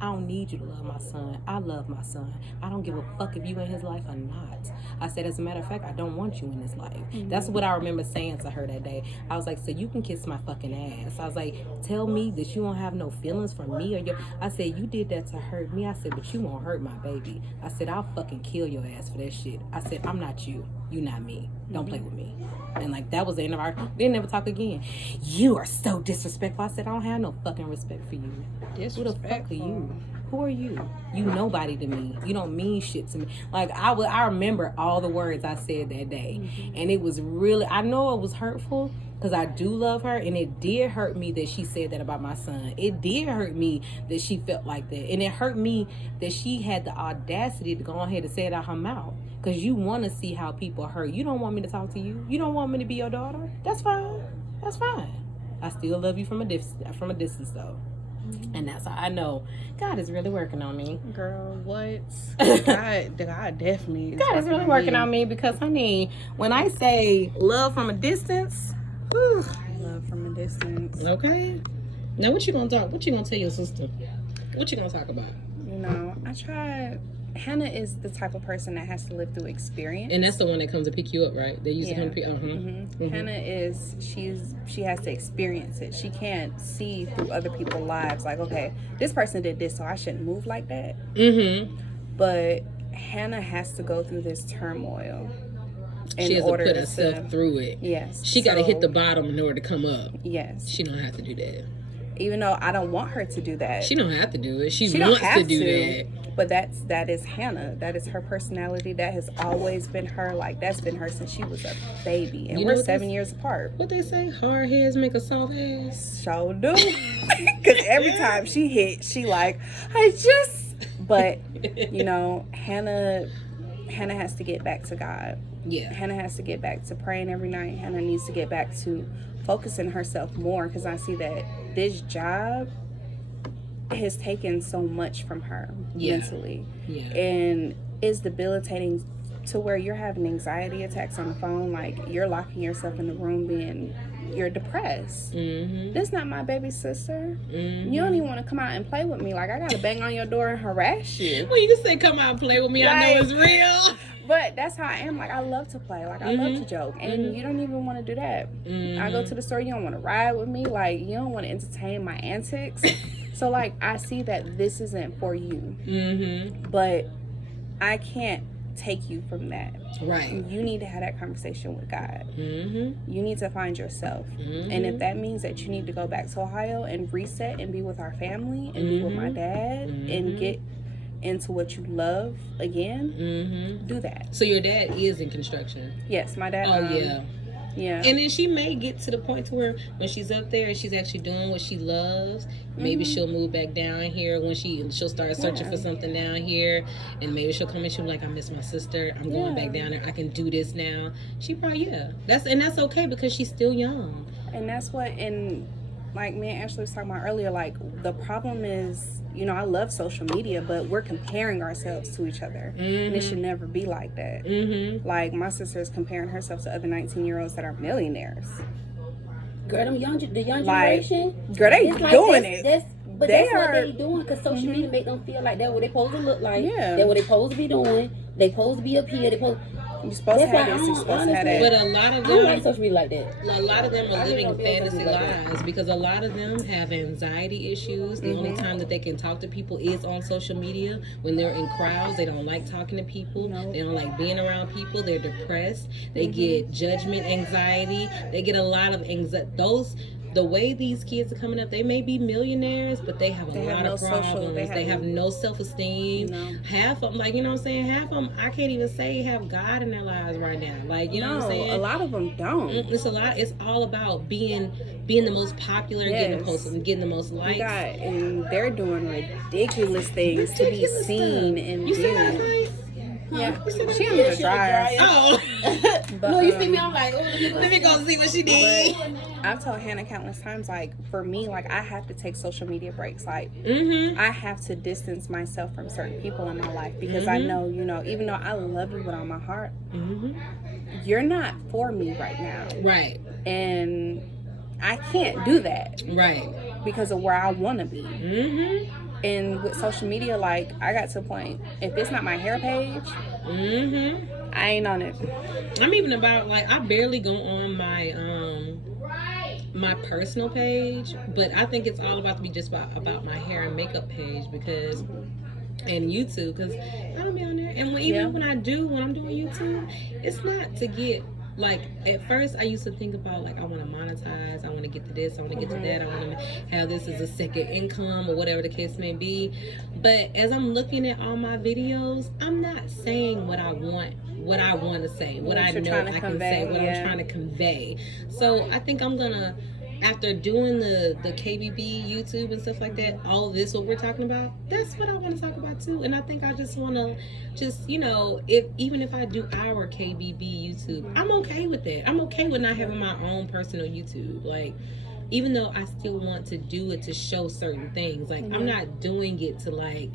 don't need you to love my son. I love my son. I don't give a fuck if you in his life or not. I said, as a matter of fact, I don't want you in his life. That's what I remember saying to her that day. I was like, so you can kiss my fucking ass. I was like, tell me that you don't have no feelings for me or I said, you did that to hurt me. I said, but you won't hurt my baby. I said, I'll fucking kill your ass for that shit. I said, I'm not you. You not me. Don't play with me. And like that was the end of our. We didn't never talk again. You are so disrespectful. I said, I don't have no fucking respect for you. Who the fuck are you? Who are you? You nobody to me. You don't mean shit to me. Like I remember all the words I said that day, and it was really. I know it was hurtful because I do love her, and it did hurt me that she said that about my son. It did hurt me that she felt like that, and it hurt me that she had the audacity to go ahead and say it out her mouth. Because you want to see how people hurt. You don't want me to talk to you. You don't want me to be your daughter. That's fine. That's fine. I still love you from a distance though. And that's how I know God is really working on me. Girl, what? God definitely is. God is really working on me because, honey, when I say love from a distance, whew. Love from a distance. Okay. Now what you gonna tell your sister? What you gonna talk about? You know, Hannah is the type of person that has to live through experience. And that's the one that comes to pick you up, right? They used to come to pick Hannah is, she has to experience it. She can't see through other people's lives. Like, okay, this person did this, so I shouldn't move like that. But Hannah has to go through this turmoil. She has to put herself through it. Yes. She got to hit the bottom in order to come up. Yes. She don't have to do that. Even though I don't want her to do that. She don't have to do it. She wants to do that. But that is Hannah. That is her personality. That has always been her. Like, that's been her since she was a baby. And we're 7 years apart. What they say? Hard heads make a soft ass. Sure do. Because every time she hit, she like, But, you know, Hannah has to get back to God. Yeah. Hannah has to get back to praying every night. Hannah needs to get back to focusing herself more, because I see that this job has taken so much from her mentally. Yeah. And it's debilitating to where you're having anxiety attacks on the phone. Like, you're locking yourself in the room you're depressed. This not my baby sister. You don't even want to come out and play with me. Like, I gotta bang on your door and harass you. Well, you can say come out and play with me. Like, I know it's real. But that's how I am. Like, I love to play. Like, I love to joke. And you don't even want to do that. I go to the store, you don't want to ride with me. Like, you don't want to entertain my antics. So, like, I see that this isn't for you. But I can't take you from that. Right. You need to have that conversation with God. You need to find yourself. And if that means that you need to go back to Ohio and reset and be with our family and be with my dad and into what you love again, do that. So your dad is in construction? Yes, my dad. Oh, yeah. Yeah. And then she may get to the point to where when she's up there and she's actually doing what she loves, maybe she'll move back down here when she'll start searching for something down here, and maybe she'll come and she'll be like, I miss my sister, I'm going back down there, I can do this now. She probably, that's okay because she's still young. And that's what, and like me and Ashley was talking about earlier, like the problem is, you know, I love social media, but we're comparing ourselves to each other. And it should never be like that. Like my sister is comparing herself to other 19-year-olds that are millionaires. Girl, the young Like, generation. girl, they it's like doing that's, it. But They that's what are- they doing because social media make them feel like that's what they supposed to look like. Yeah. That's what they supposed to be doing. They supposed to be up here. You're supposed to That's have why this, I you're don't supposed to have that. But a lot of I don't them, like social media like that. a lot of them are I really living don't feel fantasy something like lives because a lot of them have anxiety issues. The only time that they can talk to people is on social media. When they're in crowds, they don't like talking to people. No. They don't like being around people. They're depressed. They get judgment anxiety. They get a lot of anxiety. The way these kids are coming up, they may be millionaires, but they have a lot of problems. They have no self-esteem. No. Half of them, like, you know what I'm saying? Half of them, I can't even say have God in their lives right now. Like, you know what I'm saying? A lot of them don't. It's a lot. It's all about being the most popular, getting the posts and getting the most likes. And they're doing ridiculous things to be Ridiculous seen stuff. and You see that viewed. fight? Yeah, You she under the dryer. Oh, But, No, you see me, I'm like, oh, let me go see what she did. I've told Hannah countless times, like, for me, like, I have to take social media breaks. Like, I have to distance myself from certain people in my life because I know, you know, even though I love you with all my heart, you're not for me right now. Right. And I can't do that Right. because of where I want to be. And with social media, like, I got to a point, if it's not my hair page, I ain't on it. I'm even about, like, I barely go on my my personal page, but I think it's all about to be just about my hair and makeup page because and YouTube, because I don't be on there. And when I'm doing YouTube, it's not to get, like, at first I used to think about, like, I want to monetize, I want to get to this, I want to get to that, I want to have this as a second income or whatever the case may be. But as I'm looking at all my videos, I'm not saying what I want to say, what I know I can say, what I'm trying to convey. So I think I'm gonna, after doing the KBB YouTube and stuff like that, all of this what we're talking about, that's what I want to talk about too. And I think I just want to you know, even if I do our KBB YouTube, I'm okay with that. I'm okay with not having my own personal YouTube. Like, even though I still want to do it to show certain things, like I'm not doing it to, like,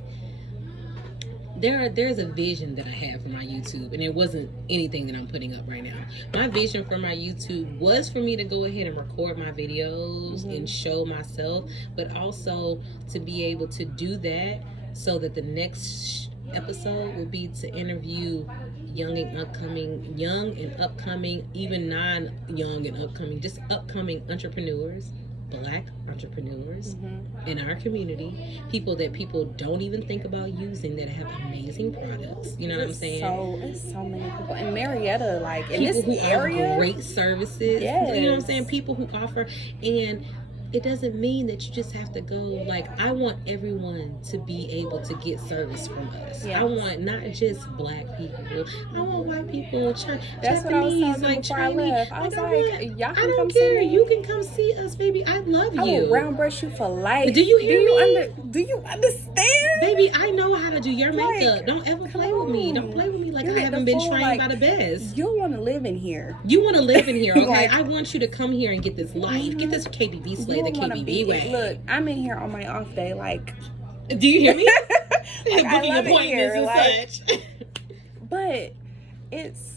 there's a vision that I have for my YouTube, and it wasn't anything that I'm putting up right now. My vision for my YouTube was for me to go ahead and record my videos and show myself, but also to be able to do that so that the next episode will be to interview young and upcoming, even non-young and upcoming, just upcoming entrepreneurs, Black entrepreneurs in our community, people that people don't even think about using, that have amazing products. You know what I'm saying? It's so many people in Marietta, like in People this who area, offer great services. Yes. You know what I'm saying? People who offer, and it doesn't mean that you just have to go, like, I want everyone to be able to get service from us. Yes. I want not just Black people. I want white people, That's Japanese, what I was telling them like before I Chinese. left. I was like, y'all I can don't come see care. me. You can come see us, baby. I love I you. will brown brush you for life. Do you hear me? Do you understand? Baby, I know how to do your Like, makeup. Don't ever play with me. Don't play with me like You I get haven't the been full, trained like, by the best. You want to live in here. You want to live in here, okay? Like, I want you to come here and get this life. Get this KBB slay, You the wanna KBB be way. Look, I'm in here on my off day, like. Do you hear me? Like, I Booking love it appointments here, and like- such. But it's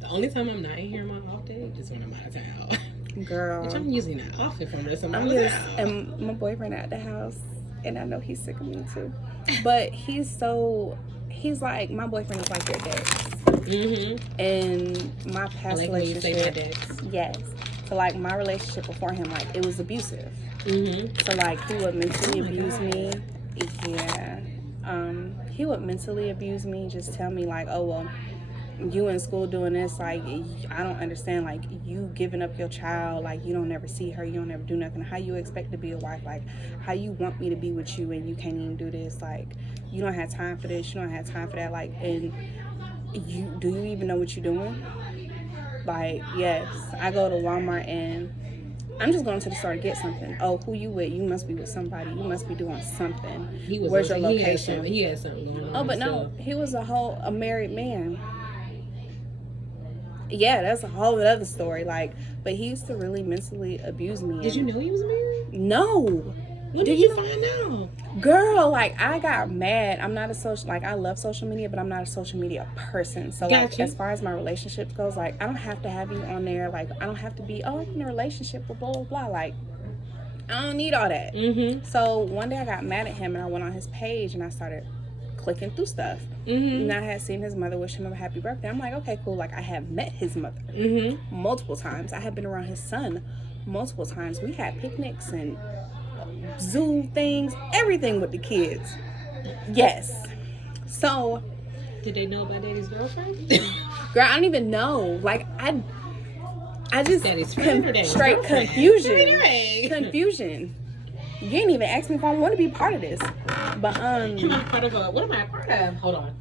The only time I'm not in here on my off day is when I'm out of town. girl. Which I'm using that often from this. I'm I'm out of just, town. and my boyfriend at the house, and I know he's sick of me too. But he's like, my boyfriend is like your dad. And my I past like when you say my relationship, dad. yes. So like my relationship before him, like it was abusive. So like he would mentally abuse me. Yeah. He would mentally abuse me, just tell me like, oh well, you in school doing this, like, I don't understand, like, you giving up your child, like, you don't ever see her, you don't ever do nothing. How you expect to be a wife? Like, how you want me to be with you and you can't even do this? Like, you don't have time for this, you don't have time for that. Like, and do you even know what you're doing? Like, yes, I go to Walmart and I'm just going to the store to get something. Oh, who you with? You must be with somebody. You must be doing something. Where's your location? He had something going on. Oh, but no, he was a married man. Yeah, that's a whole other story. Like, but he used to really mentally abuse me. Did you know he was married? No. When did you find out? Girl, like, I got mad. I'm not a social, like, I love social media, but I'm not a social media person. So, like, as far as my relationship goes, like, I don't have to have you on there. Like, I don't have to be, oh, I'm in a relationship with blah, blah, blah. Like, I don't need all that. So, one day I got mad at him and I went on his page and I started clicking through stuff. And I had seen his mother wish him a happy birthday. I'm like, okay, cool. Like, I have met his mother multiple times. I have been around his son multiple times. We had picnics and zoo things, everything with the kids. Yes. So, did they know about Daddy's girlfriend? Girl, I don't even know. Like, I just straight confusion. Confusion. You didn't even ask me if I want to be part of this. But You're not part of a, what am I part of? Hold on.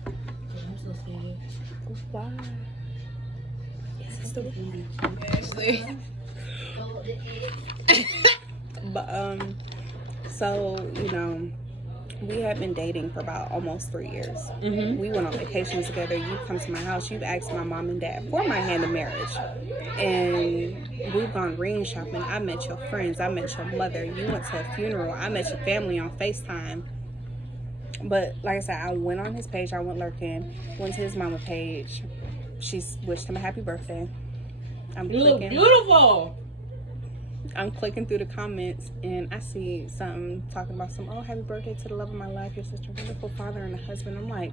I'm so sad. Why? Is this the booty? Actually. But so, you know, we have been dating for about almost 3 years. We went on vacations together. You've come to my house. You've asked my mom and dad for my hand in marriage. And we've gone ring shopping. I met your friends. I met your mother. You went to a funeral. I met your family on FaceTime. But like I said, I went on his page. I went lurking. Went to his mama page. She wished him a happy birthday. You look beautiful. I'm clicking through the comments and I see something talking about some, oh, happy birthday to the love of my life. You're such a wonderful father and a husband. I'm like,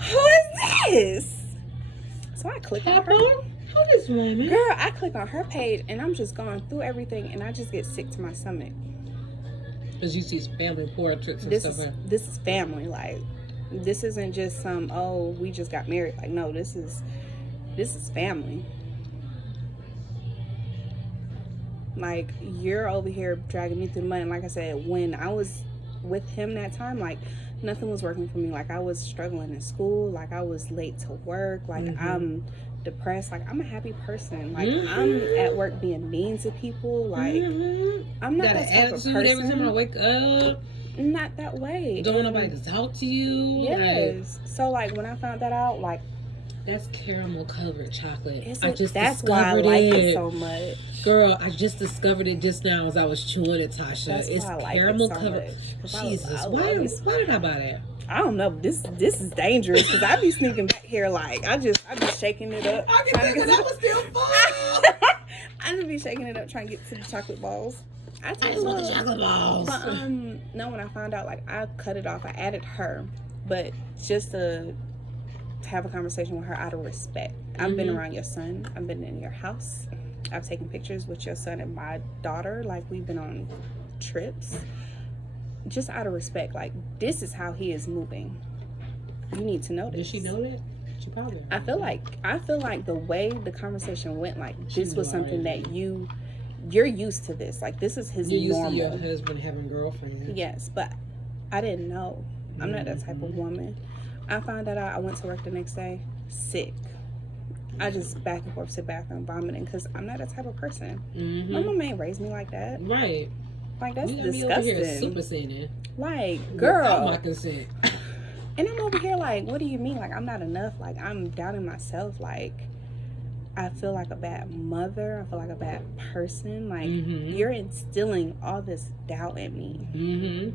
who is this? So I click on her. Who is woman? Girl, I click on her page and I'm just going through everything and I just get sick to my stomach. Because you see family portraits and stuff. This is family. Like, this isn't just some, oh, we just got married. Like, no, this is family. Like, you're over here dragging me through the mud. And like I said, when I was with him that time, like, nothing was working for me. Like, I was struggling in school. Like, I was late to work. Like, I'm depressed. Like, I'm a happy person. Like, I'm at work being mean to people. Like, I'm not that type of person. Every time I wake up. Not that way. Don't want nobody to talk to you. Yes. Like, so, like, when I found that out, like, that's caramel covered chocolate. That's why I like it so much. Girl, I just discovered it just now as I was chewing it, Tasha. It's caramel covered. Jesus, why did I buy that? I don't know. This is dangerous because I be sneaking back here like I be shaking it up. I can think that was still full. I just be shaking it up trying to get to the chocolate balls. I just want the chocolate balls. But no, when I found out, like, I cut it off. I added her, but just to have a conversation with her out of respect. I've been around your son. I've been in your house. I've taken pictures with your son and my daughter. Like, we've been on trips. Just out of respect. Like, this is how he is moving. You need to know this. Did she know that? She probably. I feel like the way the conversation went, like, this was something that you're used to this. Like, this is his normal. You're used to your husband having girlfriends. Yes, but I didn't know. I'm not that type of woman. I found that out. I went to work the next day, sick. I just back and forth to the bathroom vomiting because I'm not that type of person. My mom ain't raised me like that. Right. Like, that's disgusting. Over here super sinning. Like, girl. Without my consent. And I'm over here like, what do you mean? Like, I'm not enough. Like, I'm doubting myself. Like, I feel like a bad mother. I feel like a bad person. Like, you're instilling all this doubt in me.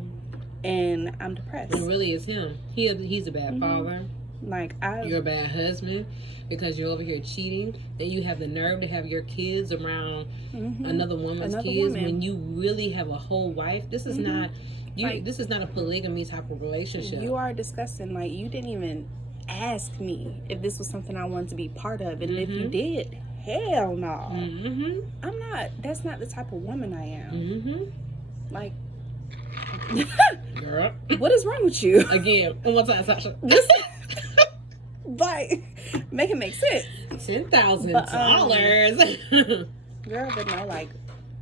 And I'm depressed. It really is him. He's a bad father. Like, you're a bad husband because you're over here cheating. Then you have the nerve to have your kids around another woman's kids when you really have a whole wife. This is not this is not a polygamy type of relationship. You are disgusting. Like, you didn't even ask me if this was something I wanted to be part of, and if you did, hell no. I'm not. That's not the type of woman I am. Like, Girl. What is wrong with you? Again, one more time, Tasha. Like, make it make sense. $10,000. Girl, but no, like,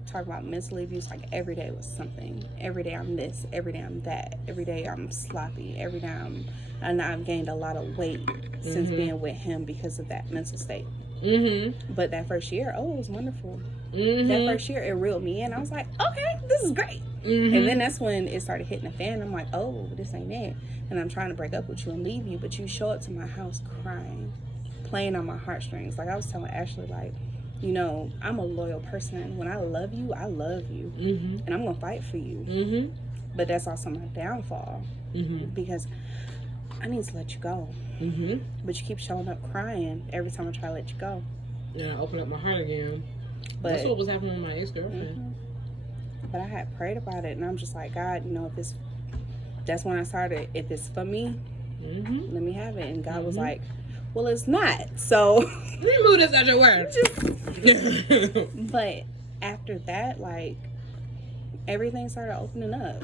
talk about mentally abuse, like, every day was something. Every day I'm this, every day I'm that, every day I'm sloppy, every day and I've gained a lot of weight since being with him because of that mental state. But that first year, it was wonderful. That first year, it reeled me in. I was like, okay, this is great. And then that's when it started hitting the fan. I'm like, oh, this ain't it. And I'm trying to break up with you and leave you, but you show up to my house crying, playing on my heartstrings. Like I was telling Ashley, like, you know, I'm a loyal person. When I love you, and I'm gonna fight for you. But that's also my downfall because I need to let you go. But you keep showing up crying every time I try to let you go. Yeah, I open up my heart again. But that's what was happening with my ex-girlfriend. But I had prayed about it, and I'm just like, God, you know, that's when I started, if it's for me, let me have it. And God was like, well, it's not. So remove this out your words. But after that, like, everything started opening up.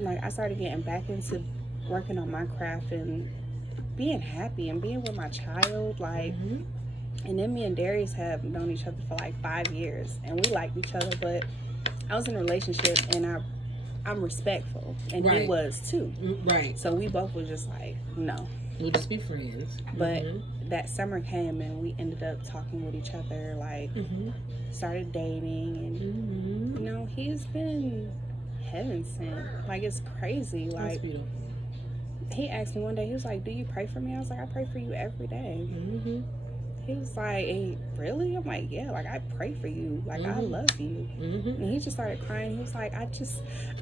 Like, I started getting back into working on my craft and being happy and being with my child. Like, and then me and Darius have known each other for like 5 years, and we liked each other, but I was in a relationship, and I'm respectful, and he was too. Right. So we both were just like, no. We'll just be friends. But that summer came, and we ended up talking with each other, like, started dating, and, you know, he's been heaven sent. Like, it's crazy. Like, that's beautiful. He asked me one day, he was like, do you pray for me? I was like, I pray for you every day. He was like, hey, really? I'm like, yeah, like, I pray for you. Like, I love you. And he just started crying. He was like, I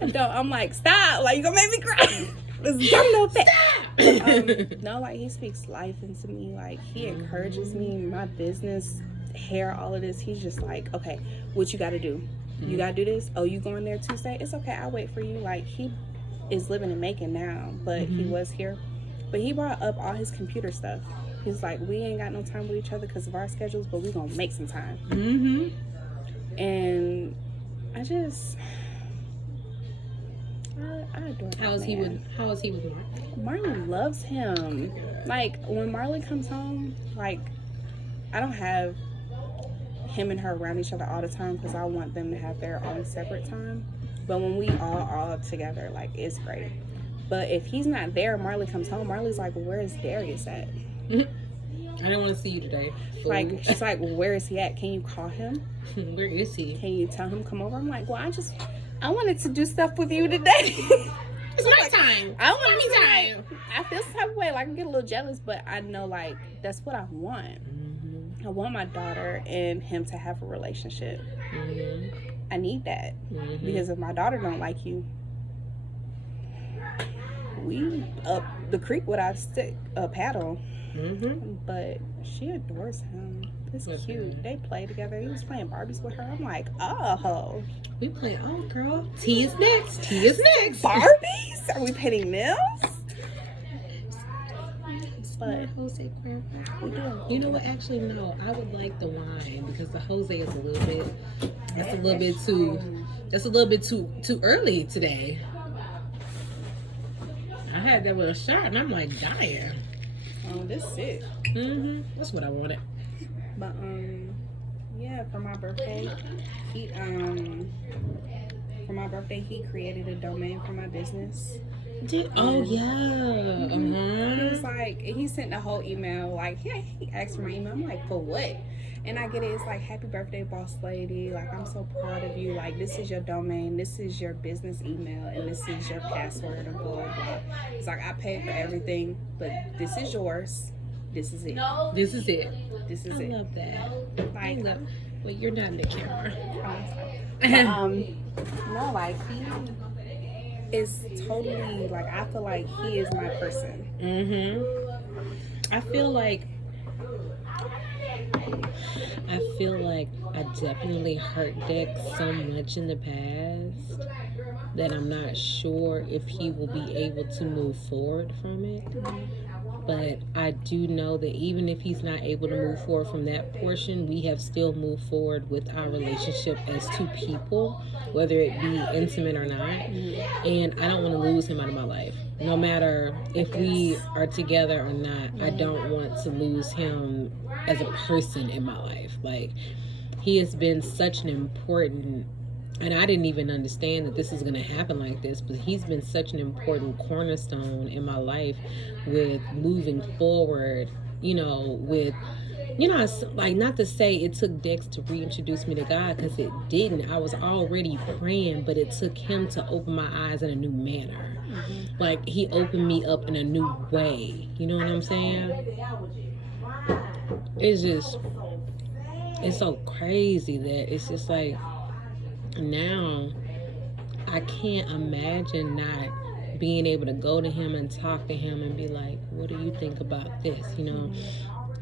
don't. I'm like, stop. Like, you gonna make me cry. This dumb little thing. No, like, he speaks life into me. Like, he encourages me, my business, hair, all of this. He's just like, okay, what you got to do? You got to do this? Oh, you going there Tuesday? It's okay. I'll wait for you. Like, he is living and making now, but he was here. But he brought up all his computer stuff. He's like, we ain't got no time with each other because of our schedules, but we gonna make some time. And I adore him. How is he with Marley? Marley loves him. Like, when Marley comes home, like, I don't have him and her around each other all the time because I want them to have their own separate time. But when we all together, like, it's great. But if he's not there, Marley comes home, Marley's like, well, where is Darius at? I didn't want to see you today. Like, she's like, well, where is he at? Can you call him? Where is he? Can you tell him come over? I'm like, well, I wanted to do stuff with you today. It's my time. I want me time. I feel some type of way. Like, I get a little jealous, but I know, like, that's what I want. I want my daughter and him to have a relationship. I need that. Because if my daughter don't like you, we up the creek with our paddle. But she adores him. It's cute. They play together. He was playing Barbies with her. I'm like, oh. We play, oh, girl. Tea is next. Tea is next. Barbies? Are we painting nails? But Jose Grandpa. we do. You know what? Actually, no. I would like the wine because the Jose is a little bit. That's a little bit too. That's a little bit too early today. I had that with a shot, and I'm like dying. Oh, this is it. That's what I wanted. But yeah, for my birthday, he created a domain for my business. Oh yeah. He was like, he sent the whole email. Like, yeah, he asked for my email. I'm like, for what? And I get it. It's like, happy birthday, boss lady. Like, I'm so proud of you. Like, this is your domain. This is your business email. And this is your password and blah, blah, blah. It's like, I paid for everything, but this is yours. This is it. This is it. This is it. I love that. Like, well, you're not in the camera. No, like, he is totally, like, I feel like he is my person. I feel like I definitely hurt Dex so much in the past. that I'm not sure if he will be able to move forward from it. But I do know that even if he's not able to move forward from that portion, we have still moved forward with our relationship as two people, whether it be intimate or not. And I don't want to lose him out of my life. No matter if we are together or not, I don't want to lose him as a person in my life. Like, he has been such an important, and I didn't even understand that this is going to happen like this, but he's been such an important cornerstone in my life with moving forward, with, like, not to say it took Dex to reintroduce me to God, because it didn't. I was already praying, but it took him to open my eyes in a new manner. Like, he opened me up in a new way. You know what I'm saying? It's so crazy that it's just like, now I can't imagine not being able to go to him and talk to him and be like, what do you think about this?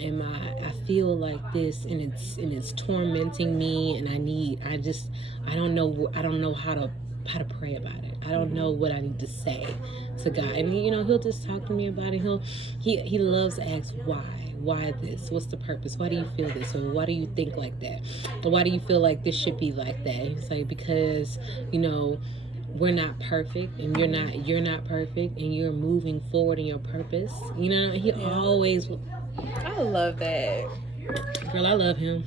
I feel like this, and it's tormenting me, and I don't know how to pray about it. I don't know what I need to say to God. And he'll just talk to me about it. He loves to ask why this? What's the purpose? Why do you feel this? Or why do you think like that? Or why do you feel like this should be like that? And it's like, because, we're not perfect, and you're not perfect, and you're moving forward in your purpose. He always... I love that. Girl, I love him.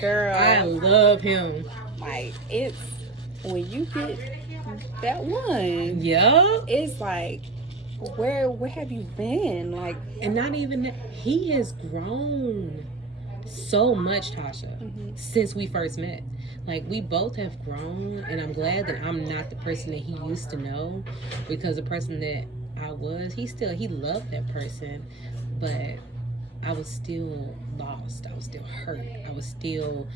Girl. I love him. Like, it's... when you get that one... Yeah. It's like... Where have you been? Like, and not even that, he has grown so much, Tasha, since we first met. Like, we both have grown, and I'm glad that I'm not the person that he used to know, because the person that I was, he loved that person, but I was still lost. I was still hurt. I was still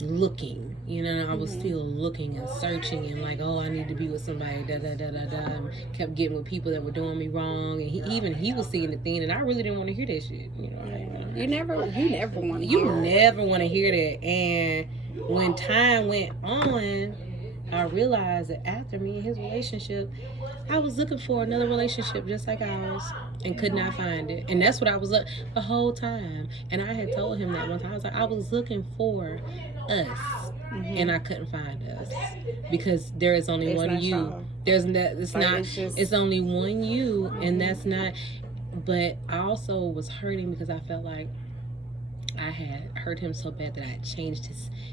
looking, I was still looking and searching, and like, I need to be with somebody, and kept getting with people that were doing me wrong, and he was seeing the thing, and I really didn't want to hear that shit. You never want to. You never want to hear that. And when time went on, I realized that after me and his relationship, I was looking for another relationship just like ours, and could not find it. And that's what I was the whole time. And I had told him that one time. I was like, I was looking for us, and I couldn't find us, because there is only one you. Y'all. There's that. It's only one you, and that's not. But I also was hurting because I felt like I had hurt him so bad that I had changed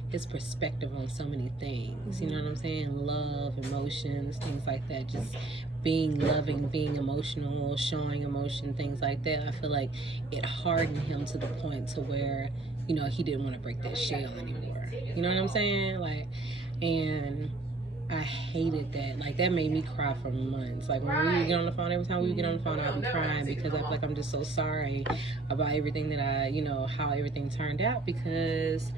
his perspective on so many things. You know what I'm saying? Love, emotions, things like that. Just being loving, being emotional, showing emotion, things like that. I feel like it hardened him to the point to where, he didn't want to break that shell anymore. You know what I'm saying? Like, and I hated that. Like, that made me cry for months. Like, when we would get on the phone, every time we would get on the phone, I'd be crying, because I'm like, I'm just so sorry about everything that how everything turned out, because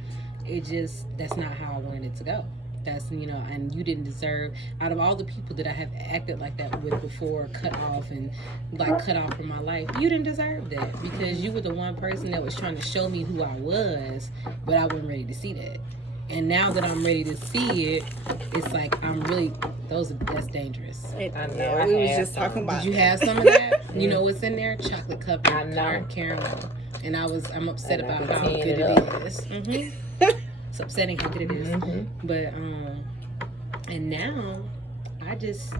that's not how I wanted it to go. That's, and you didn't deserve, out of all the people that I have acted like that with before, cut off from my life, you didn't deserve that, because you were the one person that was trying to show me who I was, but I wasn't ready to see that. And now that I'm ready to see it, it's like, that's dangerous. We was just talking about. Did you have some of that? You know what's in there? Chocolate covered caramel. And I'm upset about how good it is. It's upsetting how good it is. But and now that's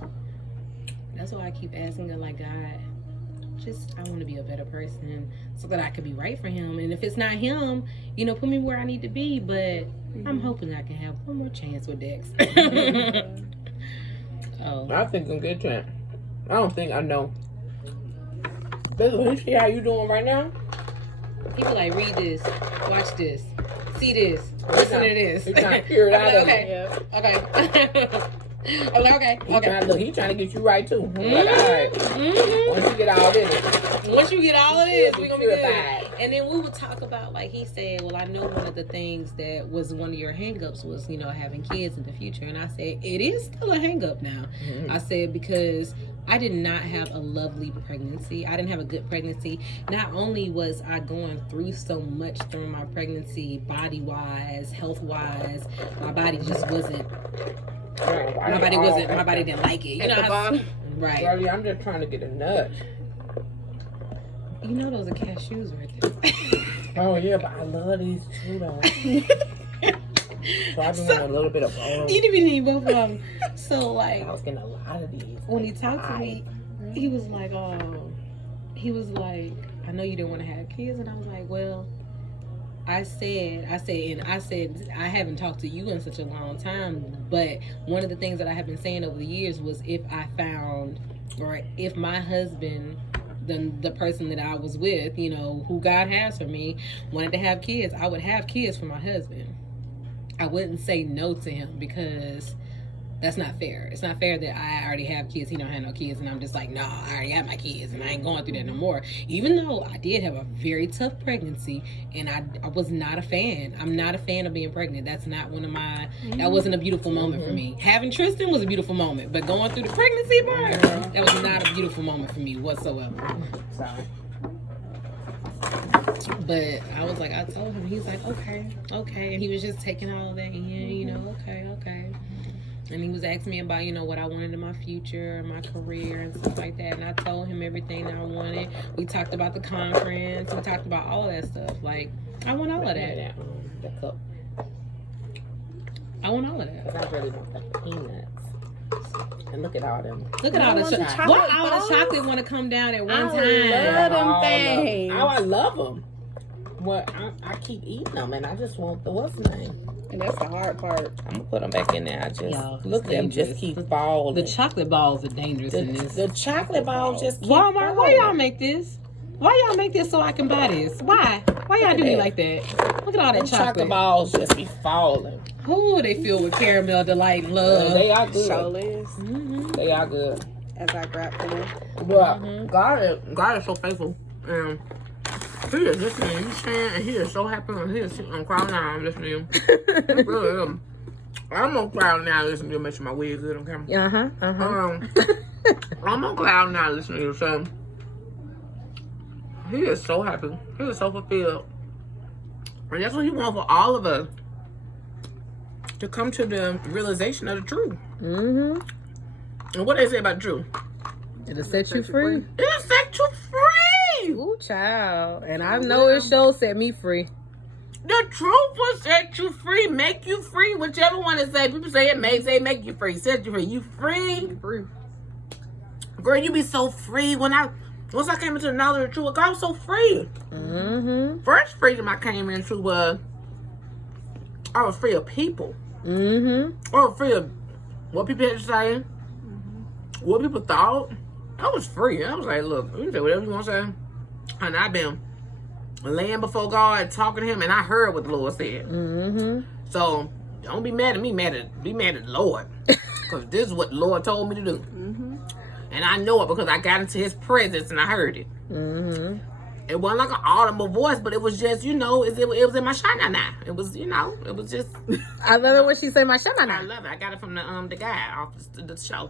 why I keep asking God, like, God, I want to be a better person so that I could be right for him. And if it's not him, put me where I need to be. But I'm hoping I can have one more chance with Dex. I think I'm good chance. I don't think I know. You see how you doing right now? People like, read this, watch this, see this, listen to this. He's trying to figure it out. Okay. I'm like, okay. He's trying to get you right too. Like, all right. Once you get all this, we're gonna be good. And then we would talk about, like, he said, well, I know one of the things that was one of your hang-ups was, having kids in the future. And I said, it is still a hang-up now. I said, because I did not have a lovely pregnancy. I didn't have a good pregnancy. Not only was I going through so much during my pregnancy, body-wise, health-wise, my body just wasn't My body didn't like it. You know At the bottom. Right. Girlie, I'm just trying to get a nut. You know those are cashews right there. Oh yeah, but I love these too though. So I've been wanting a little bit of both. You didn't even need both of them. So like, I was getting a lot of these. when he talked to me, he was like, I know you didn't want to have kids, and I was like, well, I said, I haven't talked to you in such a long time, but one of the things that I have been saying over the years was if I found, or if my husband, the person that I was with, you know, who God has for me, wanted to have kids, I would have kids for my husband. I wouldn't say no to him because that's not fair. It's not fair that I already have kids, he don't have no kids, and I'm just like, nah, I already have my kids, and I ain't going through that no more. Even though I did have a very tough pregnancy, and I was not a fan. I'm not a fan of being pregnant. That's not one of my, that wasn't a beautiful moment for me. Having Tristan was a beautiful moment, but going through the pregnancy part, that was not a beautiful moment for me whatsoever. Sorry. But I was like, I told him, he's like, okay. And he was just taking all that in, you know, okay. And he was asking me about, you know, what I wanted in my future, my career, and stuff like that. And I told him everything that I wanted. We talked about the conference. We talked about all that stuff. Like, I want all of that. The cup. I want all of that. Because I really want the peanuts. And look at all them. Look at all the chocolate. Why all the chocolate want to come down at one time? love them things. Oh, I love them. Well, I keep eating them, and I just want the what's the name? And that's the hard part. I'm gonna put them back in there. I just Y'all, look at them just keep falling. The chocolate balls are dangerous in this. The chocolate balls just keep Walmart, why falling. y'all make this? Why y'all make this so I can buy this? Why? Why y'all do me like that? Look at all that Them chocolate chocolate. balls just be falling. Oh, they filled with caramel, delight, and love. They are good. Show is They are good. as I grab for them. But God is so faithful. And he is listening. He's saying, and he is so happy. And he is sitting on cloud nine listening to you. He really is. I'm on cloud nine listening to you. Make sure my wig good on camera. I'm on cloud nine listening to you. So he is so happy. He is so fulfilled. And that's what he wants for all of us. To come to the realization of the truth. And what they say about the truth? It'll set you free. It'll set you free. Ooh, child. And I know it sure set me free. The truth will set you free, make you free, whichever one to say. People say it may say make you free, set you free. You free? Free. Girl, you be so free. Once I came into the knowledge of the truth, God was so free. First freedom I came into was I was free of people. I was free of what people had to say, what people thought. I was free. I was like, look, you can say whatever you want to say. And I've been laying before God, talking to him, and I heard what the Lord said. So don't be mad at me, be mad at the Lord. Because this is what the Lord told me to do. And I know it because I got into his presence and I heard it. It wasn't like an audible voice, but it was just, you know, it was in my shana. It was, you know, it was just. I love it when she say my shana. I love it. I got it from the guy off the show.